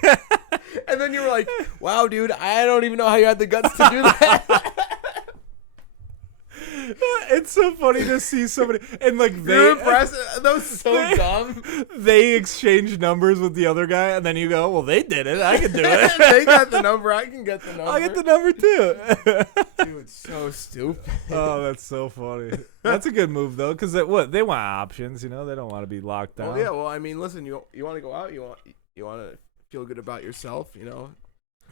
And then you were like, wow, dude, I don't even know how you had the guts to do that. It's so funny to see somebody and like You're impressed. That was so dumb. They exchange numbers with the other guy, and then you go, "Well, they did it. I can do it. They got the number. I can get the number. I get the number too." Dude, it's so stupid. Oh, that's so funny. That's a good move though, because they want options. You know, they don't want to be locked down. Well, yeah. Well, I mean, listen. You want to go out. You want to feel good about yourself. You know.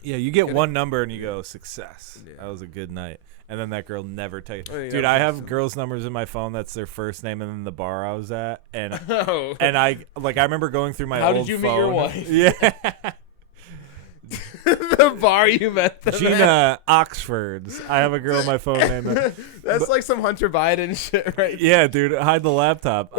Yeah, you get one number and you go, success. Yeah. That was a good night. And then that girl never takes. Oh, yeah, Dude, I have girls' numbers in my phone. That's their first name and then the bar I was at. And Oh. and I remember going through my How old did you phone. meet your wife? Yeah. The bar you met them Gina at. Oxfords. I have a girl in my phone named that. That's like some Hunter Biden shit, right? Yeah, dude, hide the laptop.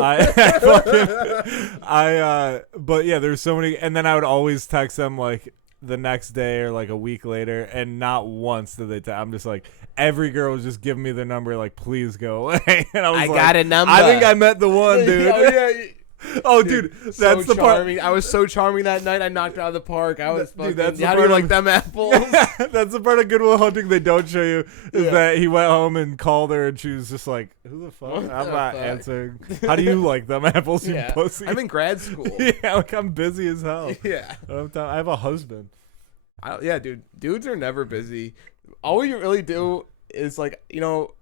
But yeah, there's so many, and then I would always text them like the next day or like a week later, and not once did they. I'm just like, every girl was just giving me their number, like, please go away. And I was got a number. I think I met the one, dude. Oh, yeah. Oh, dude, that's So the part. charming. I was so charming that night. I knocked her out of the park. I was fucking. Dude, that's the How do you part like of- them apples? That's the part of Good Will Hunting they don't show you is Yeah. that he went home and called her and she was just like, "Who the fuck? What I'm the not fuck?" answering. How do you like them apples, you Yeah. pussy?" I'm in grad school. Yeah, like I'm busy as hell. Yeah. I have a husband. Yeah, dude. Dudes are never busy. All you really do is like, you know,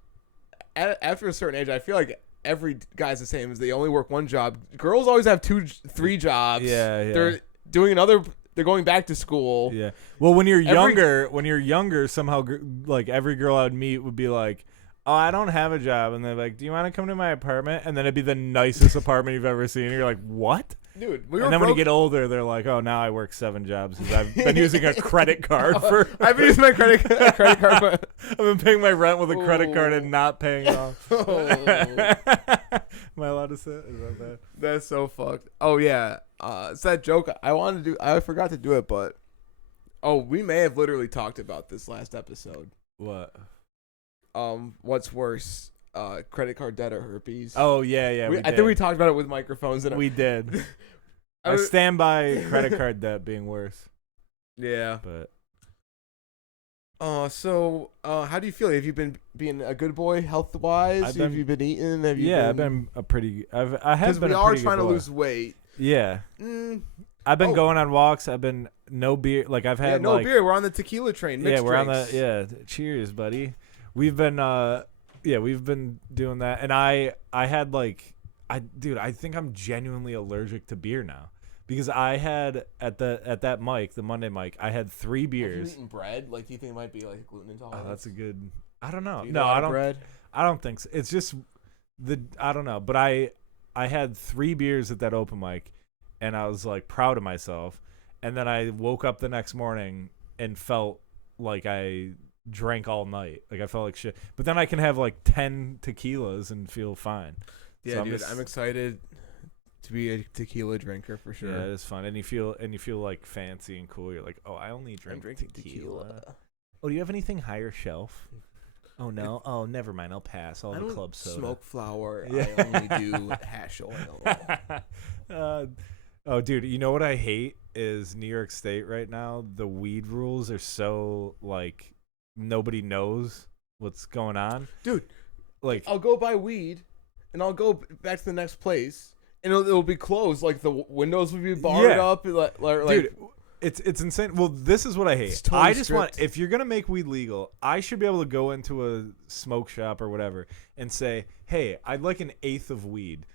after a certain age, I feel like every guy's the same. Is they only work one job. Girls always have 2-3 jobs. Yeah, yeah. They're doing another. They're going back to school. Yeah. Well, when you're younger, somehow like every girl I would meet would be like, "Oh, I don't have a job," and they're like, "Do you want to come to my apartment?" And then it'd be the nicest apartment you've ever seen. And you're like, "What?" Dude, we were And then when broke. you get older, they're like, "Oh, now I work 7 jobs because I've been using a credit card for. I've been using my credit card. But, I've been paying my rent with a credit card Oh. and not paying it off." oh, Am I allowed to say it? Is that bad? that's so fucked. Oh yeah, it's that joke I wanted to do. I forgot to do it, but we may have literally talked about this last episode. What? What's worse, credit card debt or herpes? Oh yeah, I think we talked about it with microphones. And we did. I I was- stand by credit card debt being worse, yeah. but So how do you feel? Have you been being a good boy health wise? Have you been eating? Have you I've been a pretty. I have because been. we a are pretty trying good to boy. lose weight. Yeah, Mm, I've been Oh. going on walks. I've been no beer. Like I've had no like, beer. We're on the tequila train. Mixed we're drinks. on the Cheers, buddy. We've been we've been doing that, and I had like I think I'm genuinely allergic to beer now because I had at that mic, the Monday mic, I had 3 Have you beers. eaten bread? Like, do you think it might be like gluten intolerant? Oh, that's a good. I don't know. Do you No, eat a lot I of don't. Bread? I don't think so. It's just I don't know, but I had 3 beers at that open mic, and I was like proud of myself. And then I woke up the next morning and felt like I drank all night. Like I felt like shit. But then I can have like 10 tequilas and feel fine. Yeah, So dude, I'm excited to be a tequila drinker for sure. Yeah, it's fun, and you feel like fancy and cool. You're like, oh, I only I'm drink drinking tequila. Oh, do you have anything higher shelf? Oh no. Oh, never mind. I'll pass. I'll I have a don't club soda. smoke flower. Yeah. I only do hash oil. Oh, dude, you know what I hate is New York State right now. The weed rules are so like nobody knows what's going on. Dude, Like, I'll go buy weed, and I'll go back to the next place, and it'll be closed. Like the windows will be barred Yeah. up. Like, dude, it's insane. Well, this is what I hate. It's totally I just want, stripped. if you're gonna make weed legal, I should be able to go into a smoke shop or whatever and say, "Hey, I'd like an eighth of weed,"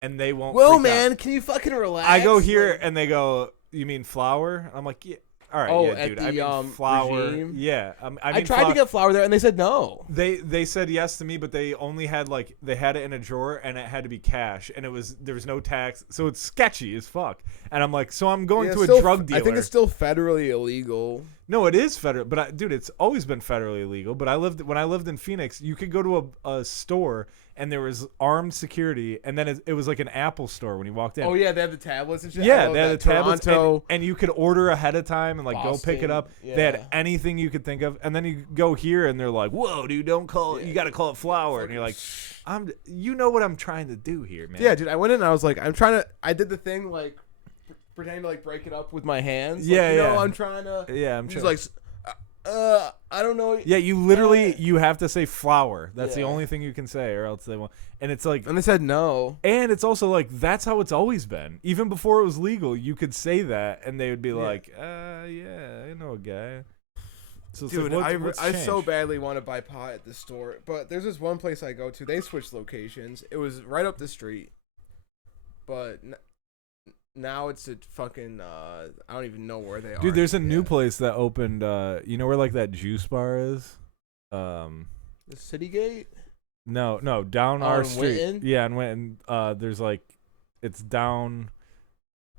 and they won't. whoa, freak out. man, can you fucking relax? I go here Like, and they go, "You mean flour?" I'm like, "Yeah, all right, Oh, yeah, at dude. the, I mean flour. regime? Yeah, I I mean, tried to get flour there, and they said no. They said yes to me, but they only had they had it in a drawer and it had to be cash, and there was no tax, so it's sketchy as fuck. And I'm like, so I'm going Yeah, to a still- drug dealer. I think it's still federally illegal. No, it is federal, but dude, it's always been federally illegal. But when I lived in Phoenix, you could go to a store and there was armed security, and then it was like an Apple store when you walked in. Oh yeah, they have the tablets and shit. Yeah, I they had the love that. tablets, Toronto. and you could order ahead of time and go pick it Boston, up. They had yeah. anything you could think of, and then you go here and they're like, "Whoa, dude, don't call it. Yeah. You got to call it flour." And you're like, you know what I'm trying to do here, man. Yeah, dude, I went in and I was like, I did the thing pretending to break it up with my hands. Yeah, you know, yeah. I'm trying to. yeah. I'm She's trying. like, I don't know. Yeah, you literally you have to say flower. That's the Yeah. only thing you can say, or else they won't. And it's like, And they said no. and it's also like that's how it's always been. Even before it was legal, you could say that, and they would be Yeah. like, yeah, I know a guy. So it's Dude, like, what's I so changed? badly want to buy pot at the store, but there's this one place I go to. They switched locations. It was right up the street, but now it's a fucking I don't even know where they are. Dude, there's a new Yeah. place that opened. You know where like that juice bar is? The City Gate. No, down our in street. Winton? Yeah, and Winton. There's like, it's down,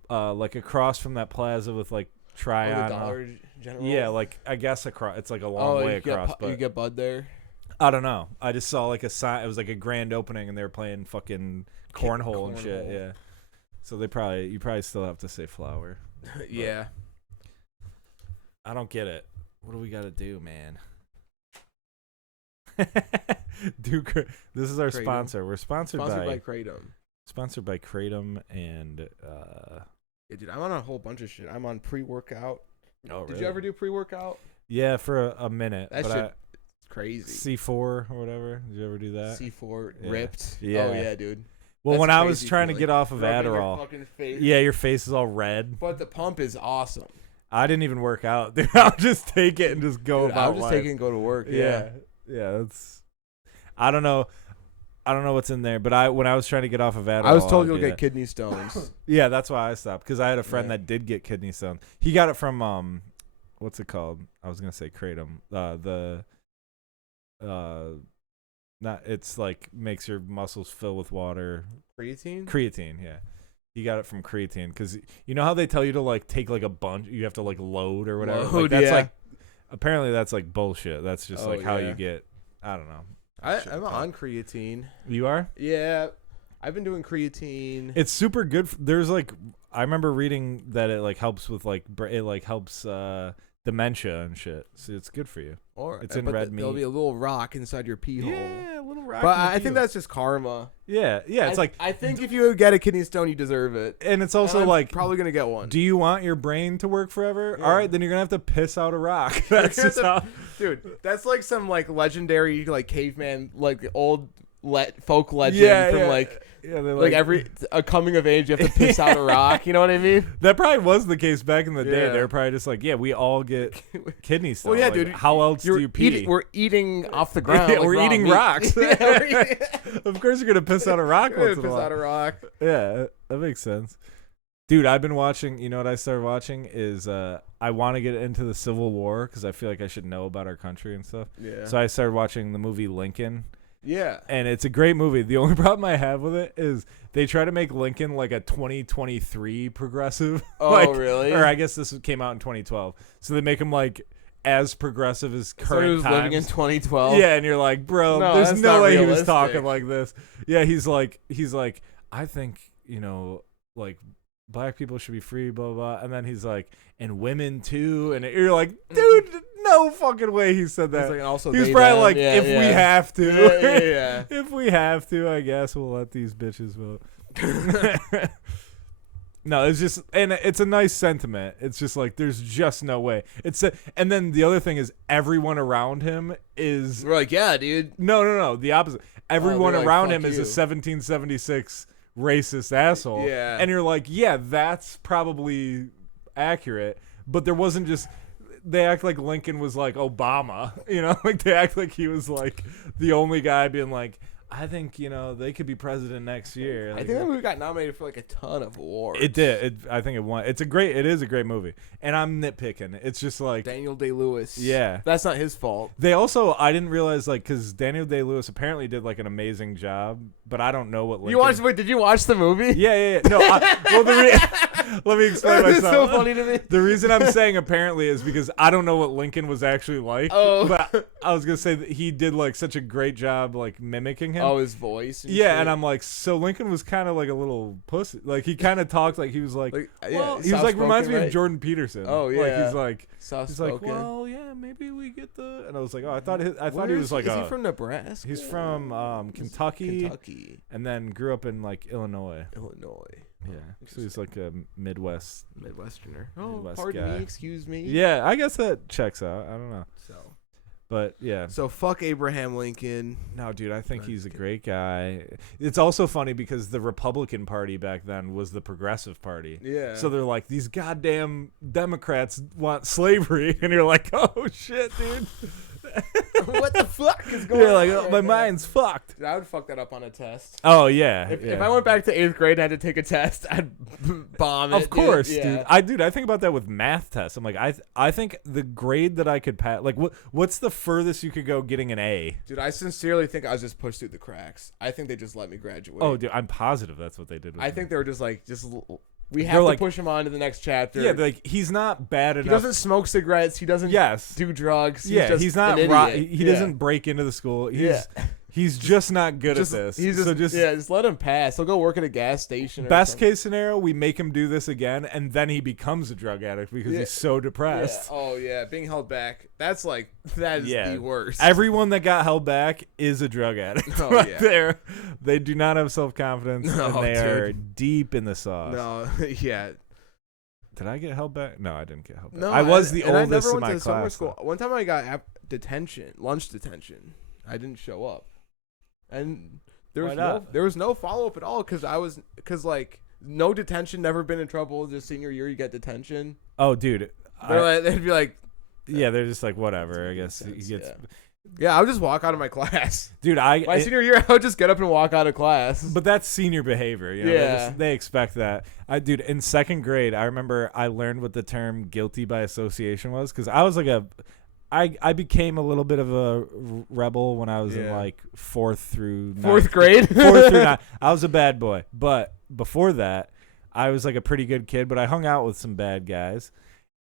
like across from that plaza with like Oh, the Tryon. Dollar General. Yeah, like I guess across. It's like a long way across, you but get Bud there. I don't know. I just saw like a sign. It was like a grand opening, and they were playing fucking cornhole and shit. Cornhole. Yeah. So you probably still have to say flower. Yeah. I don't get it. What do we got to do, man? This is our Kratom. sponsor. We're sponsored by Kratom. and Yeah, dude, I'm on a whole bunch of shit. I'm on pre-workout. oh, Did you ever do pre-workout? Yeah, for a minute. That but shit crazy. C4 or whatever. Did you ever do that? C4 Yeah. ripped. Yeah. Oh yeah, dude. Well, That's when I was crazy trying to feeling. get off of Rubbing your Adderall, fucking face. yeah, your face is all red. But the pump is awesome. I didn't even work out. Dude, I'll just take it and just go Dude, about I'll just life. take it and go to work. Yeah. Yeah, that's. I don't know what's in there, but when I was trying to get off of Adderall, I was told I'll you'll do get that. kidney stones. Yeah, that's why I stopped, because I had a friend Yeah. that did get kidney stones. He got it from what's it called? I was gonna say kratom. Not it's like makes your muscles fill with water. Creatine? Creatine, yeah. He got it from creatine, because you know how they tell you to like take like a bunch, you have to like load or whatever. Like, Load, that's yeah. like apparently that's like bullshit. That's just Oh, like how yeah. you get. I don't know. I'm on creatine. You are? Yeah. I've been doing creatine. It's super good. There's like I remember reading that it like helps with like it like helps dementia and shit. So it's good for you. It's in red There'll meat. be a little rock inside your pee hole. Yeah, a little rock. But I think that's just karma. yeah. It's like, I think if you get a kidney stone, you deserve it. and it's And also I'm like, probably gonna get one. do you want your brain to work forever? Yeah. All right, then you're gonna have to piss out a rock. That's just how. Dude, that's like some like legendary like caveman like old folk legend Yeah, from yeah. like Yeah, they're like every a coming of age you have to piss out a rock. You know what I mean? that probably was the case back in the day. Yeah. They were probably just like, yeah, we all get kidney stones. Well, yeah, Like, dude. How else do you pee? We're eating off the ground. Yeah, like we're raw eating meat. rocks. Yeah, we're eating- Of course, you're gonna piss out a rock We're once gonna in a piss out while. a rock. Yeah, that makes sense. Dude, I've been watching. You know what I started watching is I want to get into the Civil War because I feel like I should know about our country and stuff. Yeah. So I started watching the movie Lincoln, Yeah. and it's a great movie. The only problem I have with it is they try to make Lincoln like a 2023 progressive. Oh, like, really? Or I guess this came out in 2012. So they make him like as progressive as So he current was times. living in 2012. Yeah, and you're like, bro, No, there's that's no not way he was realistic. talking like this. Yeah, he's like, I think, like black people should be free, blah, blah, blah. And then he's like, and women too. And you're like, dude, no fucking way he said that. He's like, and also He was they, probably them. like, Yeah, if yeah. we have to. Yeah. If we have to, I guess we'll let these bitches vote. No, it's just, and it's a nice sentiment. It's just like, there's just no way. And then the other thing is, everyone around him is We're like, yeah, dude. no, the opposite. Everyone they're like, around "Fuck him is a you." 1776 racist asshole. Yeah. And you're like, yeah, that's probably accurate. But there wasn't just. They act like Lincoln was like Obama, like they act like he was like the only guy being like, I think, they could be president next year. I Like, think that movie got nominated for like a ton of awards. it did. I think it won. It is a great movie. And I'm nitpicking. It's just like, Daniel Day-Lewis. yeah. That's not his fault. They also, I didn't realize, like, because Daniel Day-Lewis apparently did, like, an amazing job, but I don't know what Lincoln... Did you watch the movie? Yeah. No, let me explain It's myself. so funny to me. The reason I'm saying apparently is because I don't know what Lincoln was actually like. Oh. But I was going to say that he did, like, such a great job, like, mimicking him. Oh, his voice. Yeah, shit. and I'm like, so Lincoln was kind of like a little pussy. Like, he kind of talked like he was like, well, he was like, reminds me of Jordan Peterson. Oh, Like, yeah. he's like, Soft-spoken. well, yeah, maybe we get the... And I was like, oh, I thought he Where was like is he from Nebraska? He's from Kentucky, Kentucky. and then grew up in like Illinois. Yeah, so he's like a Midwesterner. Oh, Midwest pardon guy. me, excuse me. Yeah, I guess that checks out. I don't know. But yeah. So fuck Abraham Lincoln. No, dude, I think I'm he's a kidding. great guy. It's also funny because the Republican Party back then was the Progressive Party. Yeah. So they're like, these goddamn Democrats want slavery. And you're like, oh, shit, dude. What the fuck is going You're on? like, oh, right my now? mind's fucked. Dude, I would fuck that up on a test. Oh, yeah. If I went back to 8th grade and had to take a test, I'd bomb it. Of course, dude. dude. I think about that with math tests. I'm like, I think the grade that I could pass, like, what's the furthest you could go getting an A? Dude, I sincerely think I was just pushed through the cracks. I think they just let me graduate. Oh, dude, I'm positive that's what they did. I think they were just like, we have They're to like- push him on to the next chapter. Yeah, like, he's not bad he enough. doesn't smoke cigarettes. He doesn't Yes. do drugs. He's not an right. idiot. He doesn't break into the school. He's just not good Just- at this. He's just, so just let him pass. He'll go work at a gas station. Or best something. case scenario, we make him do this again, and then he becomes a drug addict because Yeah. he's so Yeah. depressed. Oh yeah, being held back. That is the worst. Everyone that got held back is a drug addict. Oh, right yeah. there. They do not have self confidence, No, and they are dude. deep in the sauce. No, yeah. Did I get held back? No, I didn't get held back. No, I was the and I oldest never in went my to summer class. school. One time I got lunch detention. I didn't show up, and there was Why not? no follow up at all because like no detention, never been in trouble. Just senior year, you get detention. Oh, dude. They'd be like, Yeah, they're just like, whatever. I guess sense, he gets. yeah, I would just walk out of my class. Dude, My senior year, I would just get up and walk out of class. But that's senior behavior. You know? Yeah. They expect that. Dude, in second grade, I remember I learned what the term guilty by association was because I was like I became a little bit of a rebel when I was in like fourth through grade. fourth through nine. I was a bad boy. But before that, I was like a pretty good kid, but I hung out with some bad guys.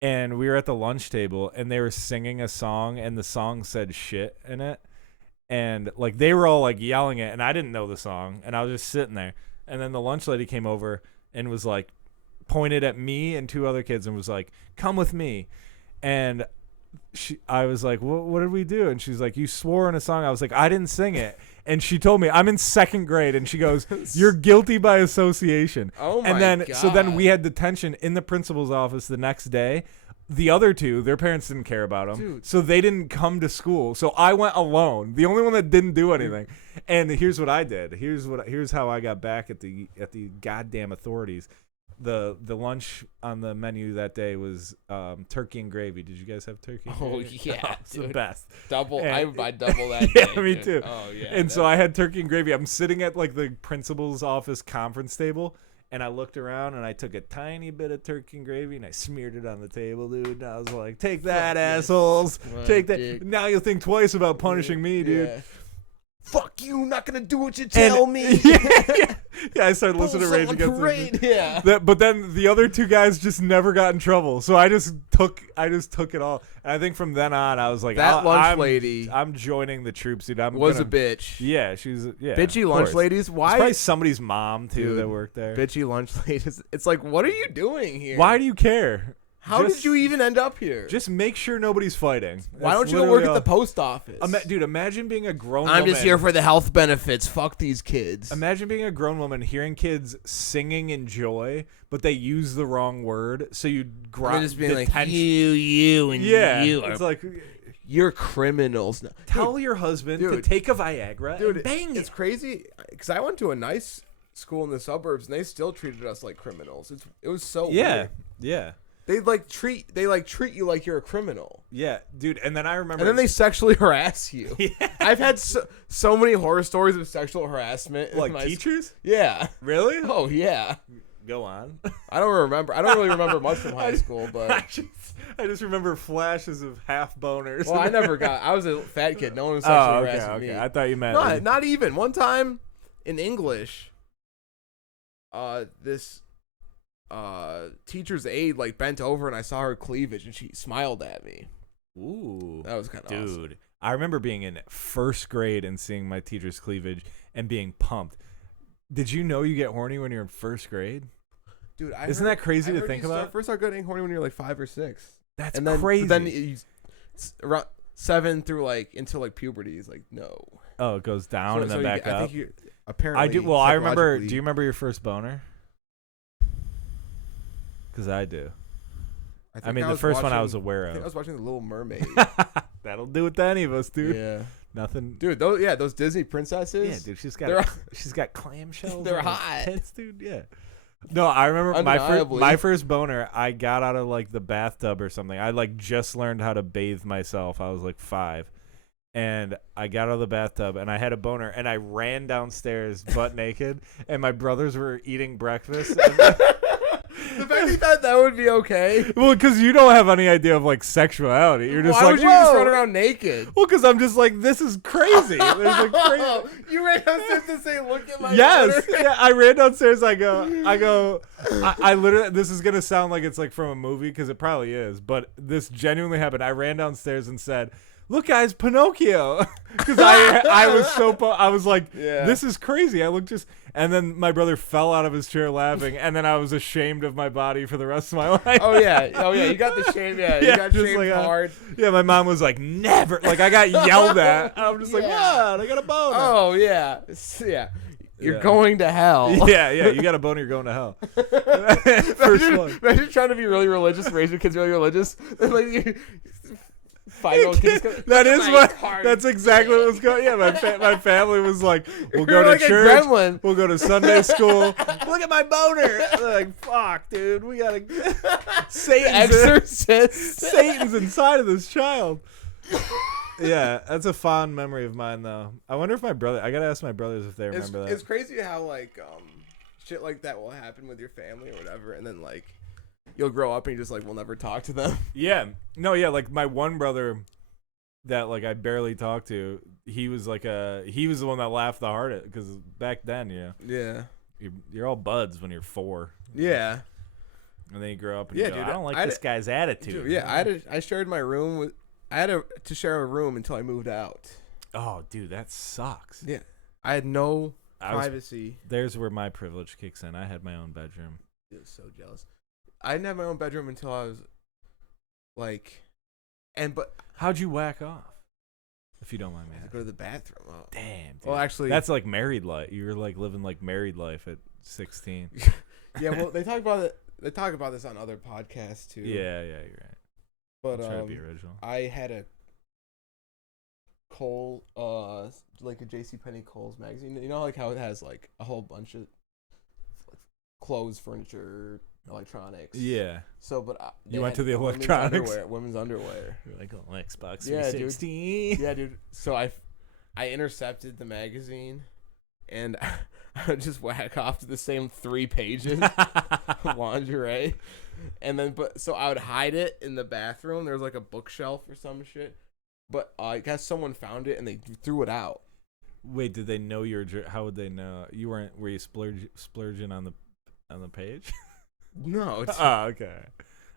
And we were at the lunch table, and they were singing a song, and the song said shit in it. And, like, they were all, like, yelling it, and I didn't know the song. And I was just sitting there. And then the lunch lady came over and was, like, pointed at me and two other kids and was like, come with me. And I was like, what did we do? And she's like, you swore in a song. I was like, I didn't sing it. And she told me, I'm in second grade. And she goes, you're guilty by association. Oh my And then, God. so then we had detention in the principal's office the next day. The other two, their parents didn't care about them. Dude. So they didn't come to school. So I went alone. The only one that didn't do anything. And here's what I did. Here's how I got back at the goddamn authorities. The lunch on the menu that day was turkey and gravy. Did you guys have turkey and Oh, gravy? yeah, It's the dude. best. Double. And- I would buy double that. Yeah, day, me dude. too. Oh yeah. And so I had turkey and gravy. I'm sitting at like the principal's office conference table, and I looked around and I took a tiny bit of turkey and gravy and I smeared it on the table, dude. And I was like, "Take that, this. assholes! My Take that!" dick. Now you'll think twice about punishing me, dude. Yeah. Fuck you! Not gonna do what you tell me. Yeah, I started listening to Rage Bulls on Against the parade. Yeah. But then the other two guys just never got in trouble, so I just took it all. And I think from then on, I was like, That lunch I'm, lady I'm joining the troops, dude. was gonna, a bitch. Yeah, she's yeah. Bitchy of lunch course. ladies. It's Why? probably somebody's mom too Dude, that worked there. Bitchy lunch ladies. It's like, what are you doing here? Why do you care? How Just- did you even end up here? Just make sure nobody's fighting. Why That's don't you go work literally at the post office? all- Dude, imagine being a grown I'm woman. just here for the health benefits. Fuck these kids. Imagine being a grown woman, hearing kids singing in joy, but they use the wrong word, so you I'm just being like, detention. you, and Yeah, you it's are. like You're criminals. tell your husband to dude. take a Viagra Dude, and bang it's it. crazy because I went to a nice school in the suburbs and they still treated us like criminals. It was so Yeah, weird. yeah, They treat you like you're a criminal. yeah, dude. And then I remember, And then they sexually harass you. Yeah. I've had so many horror stories of sexual harassment. in like my teachers. Yeah. Really? Oh yeah. Go on. I don't really remember much from high school, but I just remember flashes of half boners. well, I was a fat kid. No one was Oh, sexually okay, harassing okay. me. I thought you meant Not even. One time in English, this teacher's aide like bent over and I saw her cleavage and she smiled at me. Ooh, That was kind of dude. awesome. I remember being in first grade and seeing my teacher's cleavage and being pumped. Did you know you get horny when you're in first grade? Dude, Isn't that crazy to think about? First start getting horny when you're like 5 or 6. That's And then, crazy. Then around 7 through until puberty is like no. Oh, it goes down and then back I up. think you apparently. I do. Well, I remember. psychologically- Do you remember your first boner? Because I do. I think mean, the was first one I watching- was aware I think I of. was watching The Little Mermaid. That'll do it to any of us, dude. Yeah, Nothing. dude. Those Disney princesses. Yeah, dude. They're- She's got clamshells. They're on her hot. tits, dude. Yeah. No, I remember Undeniably. my first boner. I got out of like the bathtub or something. I like just learned how to bathe myself. I was like 5, and I got out of the bathtub and I had a boner and I ran downstairs butt naked. And my brothers were eating breakfast. The fact you thought that would be okay. Well, because you don't have any idea of like sexuality. You're just Why like, would you just "Whoa." run around naked? Well, because I'm just like, this is crazy. There's like crazy. You ran downstairs to say, "Look at my Yes, boner." yeah. I ran downstairs. I literally. This is gonna sound like it's like from a movie because it probably is, but this genuinely happened. I ran downstairs and said, "Look, guys, Pinocchio," because I was so I was like, Yeah. "This is crazy." I looked just, and then my brother fell out of his chair laughing, and then I was ashamed of my body for the rest of my life. Oh yeah. You got the shame. Yeah, you Yeah, got just shamed like, hard. Yeah, my mom was like, "Never!" Like I got yelled at. I'm just like, Yeah. "What? I got a boner." Oh yeah, yeah. You're Yeah. going to hell. Yeah, you got a boner, you're going to hell. First one. Imagine trying to be really religious, raise your kids really religious, and like you, 5-year-old kids. That is my what. heart. That's exactly what was going. Yeah, my family was like, "We'll go You're to like a church. gremlin. We'll go to Sunday school. Look at my boner." They're like, "Fuck, dude, we gotta." Exorcist. Satan's inside of this child. Yeah, that's a fond memory of mine, though. I wonder if my brother. I gotta ask my brothers if they remember that. It's crazy how like shit like that will happen with your family or whatever, and then like you'll grow up and you just like will never talk to them. Yeah. No, yeah, like my one brother that like I barely talked to, he was the one that laughed the hardest because back then, Yeah. you're all buds when you're 4. Yeah. And then you grow up and Yeah, you go, dude, I don't like I this guy's attitude. Dude, yeah, I shared my room with. I had to share a room until I moved out. Oh, dude, that sucks. Yeah. I had no privacy. There's where my privilege kicks in. I had my own bedroom. I was so jealous. I didn't have my own bedroom until I was like, but How'd you whack off? If you don't mind me I had to asking. go to the bathroom. Oh. Damn, dude. Well, actually, That's like married life. You were like living like married life at 16. yeah. Well, they talk about it. They talk about this on other podcasts too. Yeah, you're right. But Try to be original. I had a like a JCPenney Kohl's magazine. You know, like how it has like a whole bunch of clothes, furniture, electronics. Yeah. So, but You they went had to the women's electronics? women's underwear. You're like, oh, Xbox Yeah, dude. 360. Yeah, dude. So I intercepted the magazine, and I would just whack off to the same 3 pages of lingerie, and then so I would hide it in the bathroom. There was like a bookshelf or some shit, but I guess someone found it and they threw it out. Wait, did they know you were? How would they know you weren't? Were you splurging on the page? No, Oh, okay.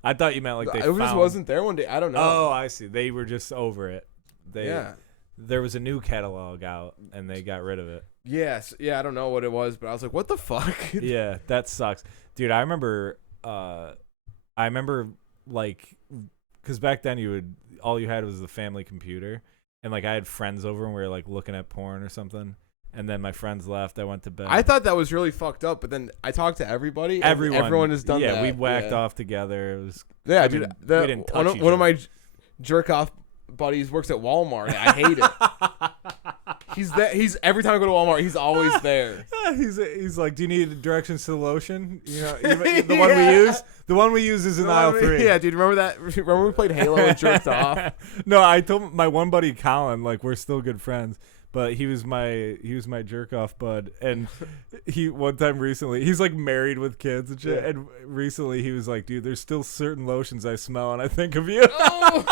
I thought you meant like they. it just wasn't there one day. I don't know. Oh, I see. They were just over it. Yeah. There was a new catalog out, and they got rid of it. Yes. Yeah, I don't know what it was, but I was like, what the fuck? Yeah, that sucks, dude. I remember like, because back then all you had was the family computer, and like I had friends over and we were like looking at porn or something, and then my friends left. I went to bed. I thought that was really fucked up, but then I talked to everybody. And everyone has done that. Yeah, we whacked off together. It was. Yeah, I dude. mean, we didn't touch One of my jerk off buddies works at Walmart. I hate it. He's every time I go to Walmart, he's always there. He's like, do you need directions to the lotion? You know, the one we use. The one we use is in aisle 3. Yeah, dude. Remember that? Remember we played Halo and jerked off? No, I told my one buddy Colin, like we're still good friends, but he was my jerk off bud, and he one time recently he's like married with kids and shit, and recently he was like, dude, there's still certain lotions I smell and I think of you. Oh.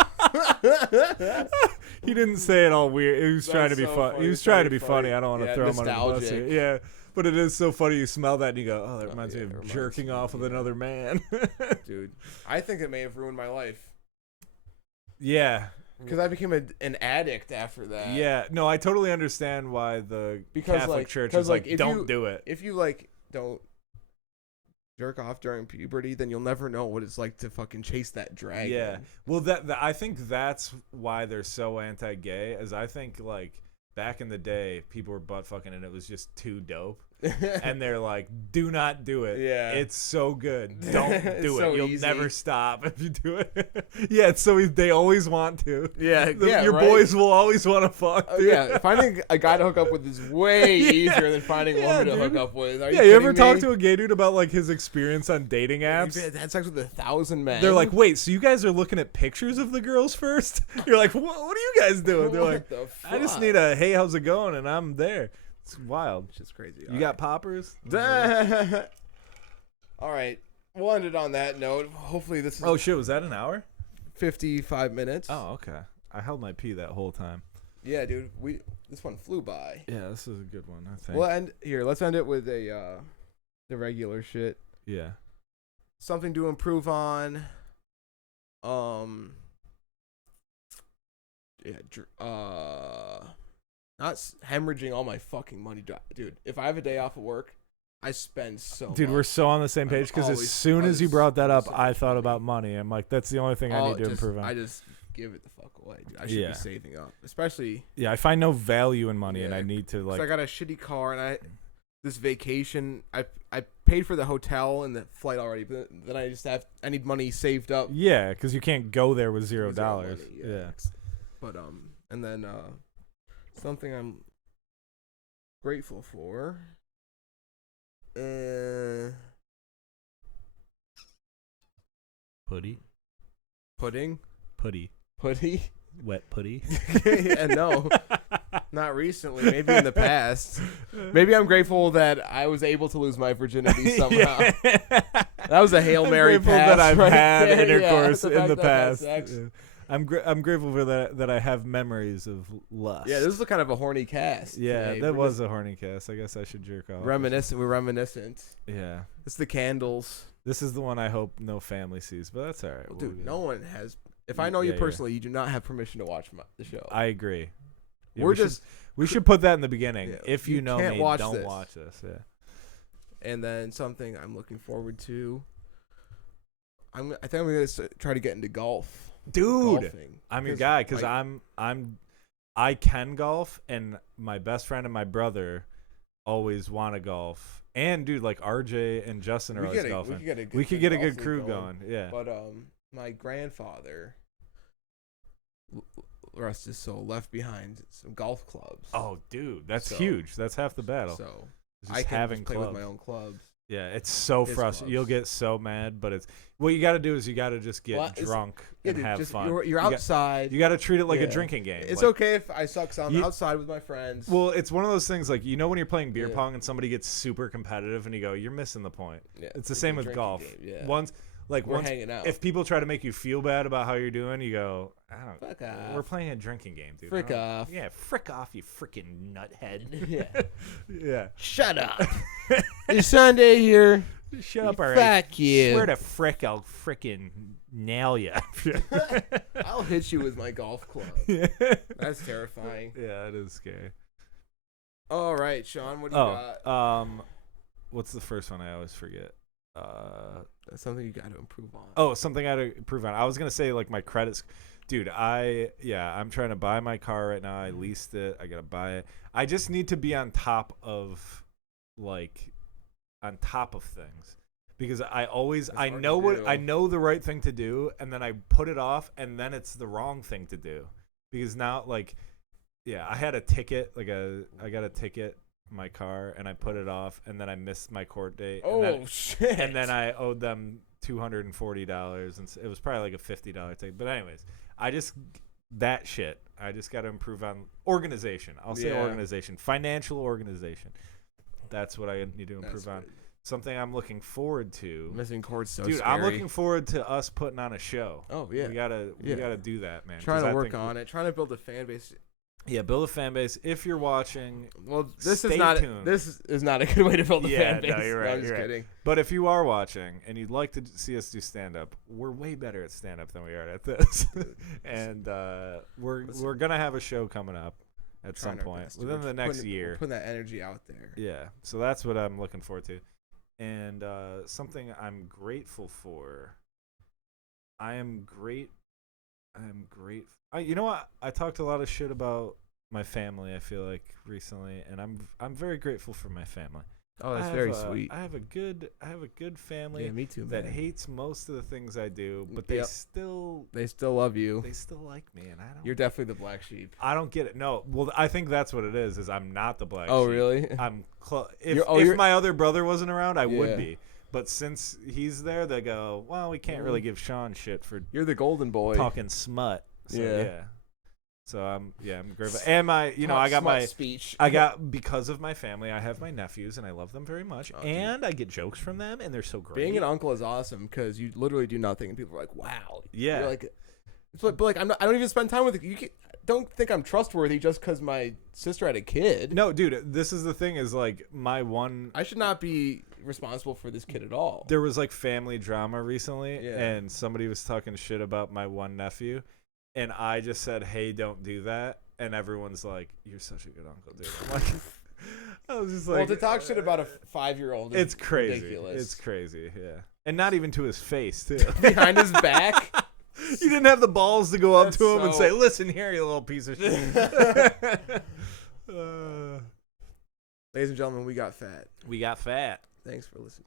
He didn't say it all weird. He was trying to be so fun. funny. He was trying to be funny. I don't want to Yeah, throw him under the bus here. nostalgic. Yeah, but it is so funny. You smell that and you go, oh, that reminds yeah, me it of reminds jerking me, off with another man. Dude, I think it may have ruined my life Yeah. because I became an addict after that. Yeah. No, I totally understand why the Catholic Church is like, don't do it. If you like don't jerk off during puberty, then you'll never know what it's like to fucking chase that dragon. Yeah. Well, that I think that's why they're so anti-gay. As I think like back in the day, people were butt fucking and it was just too dope. and they're like, "Do not do it. Yeah. It's so good. Don't It's do it. so You'll easy. never stop if you do it." Yeah, it's so they always want to. Yeah, Your right? boys will always want to fuck. Oh, dude. yeah, finding a guy to hook up with is way easier than finding a Yeah, woman to hook dude. up with. Are Yeah, you you ever kidding talk me? to a gay dude about like his experience on dating apps? You've had sex with 1,000 men. They're like, "Wait, so you guys are looking at pictures of the girls first?" You're like, "What are you guys doing?" They're What like, the "I just fuck? need a hey, how's it going?" and I'm there. It's wild. It's just crazy. You got poppers? All right. We'll end it on that note. Hopefully this is Oh shit, was that an hour? 55 minutes. Oh, okay. I held my pee that whole time. Yeah, dude. This one flew by. Yeah, this is a good one, I think. We'll end here. Let's end it with the regular shit. Yeah. Something to improve on. Not hemorrhaging all my fucking money, dude. If I have a day off of work, I spend so Dude, much. we're so on the same page because as always- soon as you always brought that up, so I much thought money. about money. I'm like, that's the only thing I need to improve on. I just give it the fuck away, dude. I should Yeah. be saving up, especially Yeah, I find no value in money, and Yeah, I need to 'cause like. I got a shitty car and this vacation. I paid for the hotel and the flight already, but then I need money saved up. Yeah, because you can't go there with $0. money, Yeah. But and then something I'm grateful for. Putty. Pudding. Putty. Putty. Wet putty. Yeah, no, not recently. Maybe in the past. Maybe I'm grateful that I was able to lose my virginity somehow. Yeah. That was a Hail I'm Mary grateful pass that I've right had there. intercourse Yeah, in the fact that I've had past. sex. Yeah. I'm grateful for that I have memories of lust. Yeah, this is kind of a horny cast. Yeah, today. that We're was a horny cast. I guess I should jerk off. just reminiscent. We're reminiscent. Yeah. It's the candles. This is the one I hope no family sees, but that's all right. Well, We'll dude, get no it. one has. If I know you Yeah, personally, you do not have permission to watch the show. I agree. Yeah, We're we should- just, we should put that in the beginning. Yeah, If you you know can't me, watch don't this. watch this. Yeah. and then something I'm looking forward to. I think I'm gonna try to get into golf. Dude, Golfing. I'm your guy because like, I can golf, and my best friend and my brother always want to golf. And dude, like RJ and Justin are always golfing. We could get a good crew going. Yeah. But my grandfather, rest his soul, left behind some golf clubs. Oh, dude, that's So- huge. That's half the battle. So Just I can having just play clubs. with my own clubs. Yeah, it's so His frustrating. You'll clubs. get so mad, but it's what you got to do is you got to just get Well, it's- drunk Yeah, and dude, have just fun. you're You got- outside. You got to treat it like a Yeah. drinking game. It's Like, okay if I suck. So I'm You- outside with my friends. Well, it's one of those things like when you're playing beer Yeah. pong and somebody gets super competitive and you go, you're missing the point. Yeah, It's the it's same a with drinking golf. game, yeah. Once We're hanging out. if people try to make you feel bad about how you're doing, you go, I don't. Fuck off. We're playing a drinking game, dude. Frick I don't- off. Yeah, frick off, you freaking nuthead. Yeah. Yeah. Shut up. It's Sunday here. Shut up, alright. Fuck you. Swear to frick, I'll frickin' nail you. I'll hit you with my golf club. Yeah. That's terrifying. Yeah, it is scary. All right, Sean, what do you got? What's the first one? I always forget. That's something you got to improve on. Oh, something I had to improve on. I was gonna say like my credits. Dude, I'm trying to buy my car right now. I leased it. I gotta buy it. I just need to be on top of things because I hard know to do. I know the right thing to do, and then I put it off, and then it's the wrong thing to do because now I had a ticket I got a ticket in my car and I put it off, and then I missed my court date. Shit. And then I owed them $240, and it was probably like a $50 ticket. But anyways, I just got to improve on organization. I'll say Yeah. organization, financial organization. That's what I need to improve on. Good. Something I'm looking forward to. Missing court's so Dude, scary. I'm looking forward to us putting on a show. Oh yeah. We gotta Yeah. do that, man. Trying 'cause to I work think on it. Trying to build a fan base. Yeah, build a fan base. If you're watching, Well, this Stay is not. tuned. This is not a good way to build a Yeah, fan base. no, you're right, I'm just you're right. kidding. but if you are watching and you'd like to see us do stand up, we're way better at stand up than we are at this. And we're gonna have a show coming up at some Trying our point best. within We're the next putting- year. we're putting that energy out there. Yeah, so that's what I'm looking forward to. And something I'm grateful for. I am great. You know what? I talked a lot of shit about my family, I feel like, recently, and I'm very grateful for my family. Oh, that's I very have a- sweet. I have a good family Yeah, me too, that man. hates most of the things I do, but they Yep. still They still love you. like me, and You're definitely the black sheep. I don't get it. No, well, I think that's what it is I'm not the black Oh, sheep. really? I'm You're- if my other brother wasn't around, I would Yeah. be. But since he's there, they go, well, we can't really give Sean shit for You're the golden boy. talking smut. So, Yeah. yeah. So I'm grateful. And I got Smart speech. because of my family, I have my nephews, and I love them very much. Oh, dude. And I get jokes from them, and they're so great. Being an uncle is awesome because you literally do nothing, and people are like, "Wow." Yeah. You're like, but like I don't even spend time with you. Don't think I'm trustworthy just because my sister had a kid. No, dude, this is the thing is like I should not be responsible for this kid at all. there was like family drama recently, Yeah. and somebody was talking shit about my one nephew, and I just said, "Hey, don't do that," and everyone's like, "You're such a good uncle, dude." I'm like, I was just like, Well, to talk shit about a 5-year-old is it's crazy. ridiculous. It's crazy, yeah, and not even to his face too. Behind his back. You didn't have the balls to go up That's to him and so- say, "Listen here, you little piece of shit." Ladies and gentlemen, we got fat. We got fat. Thanks for listening.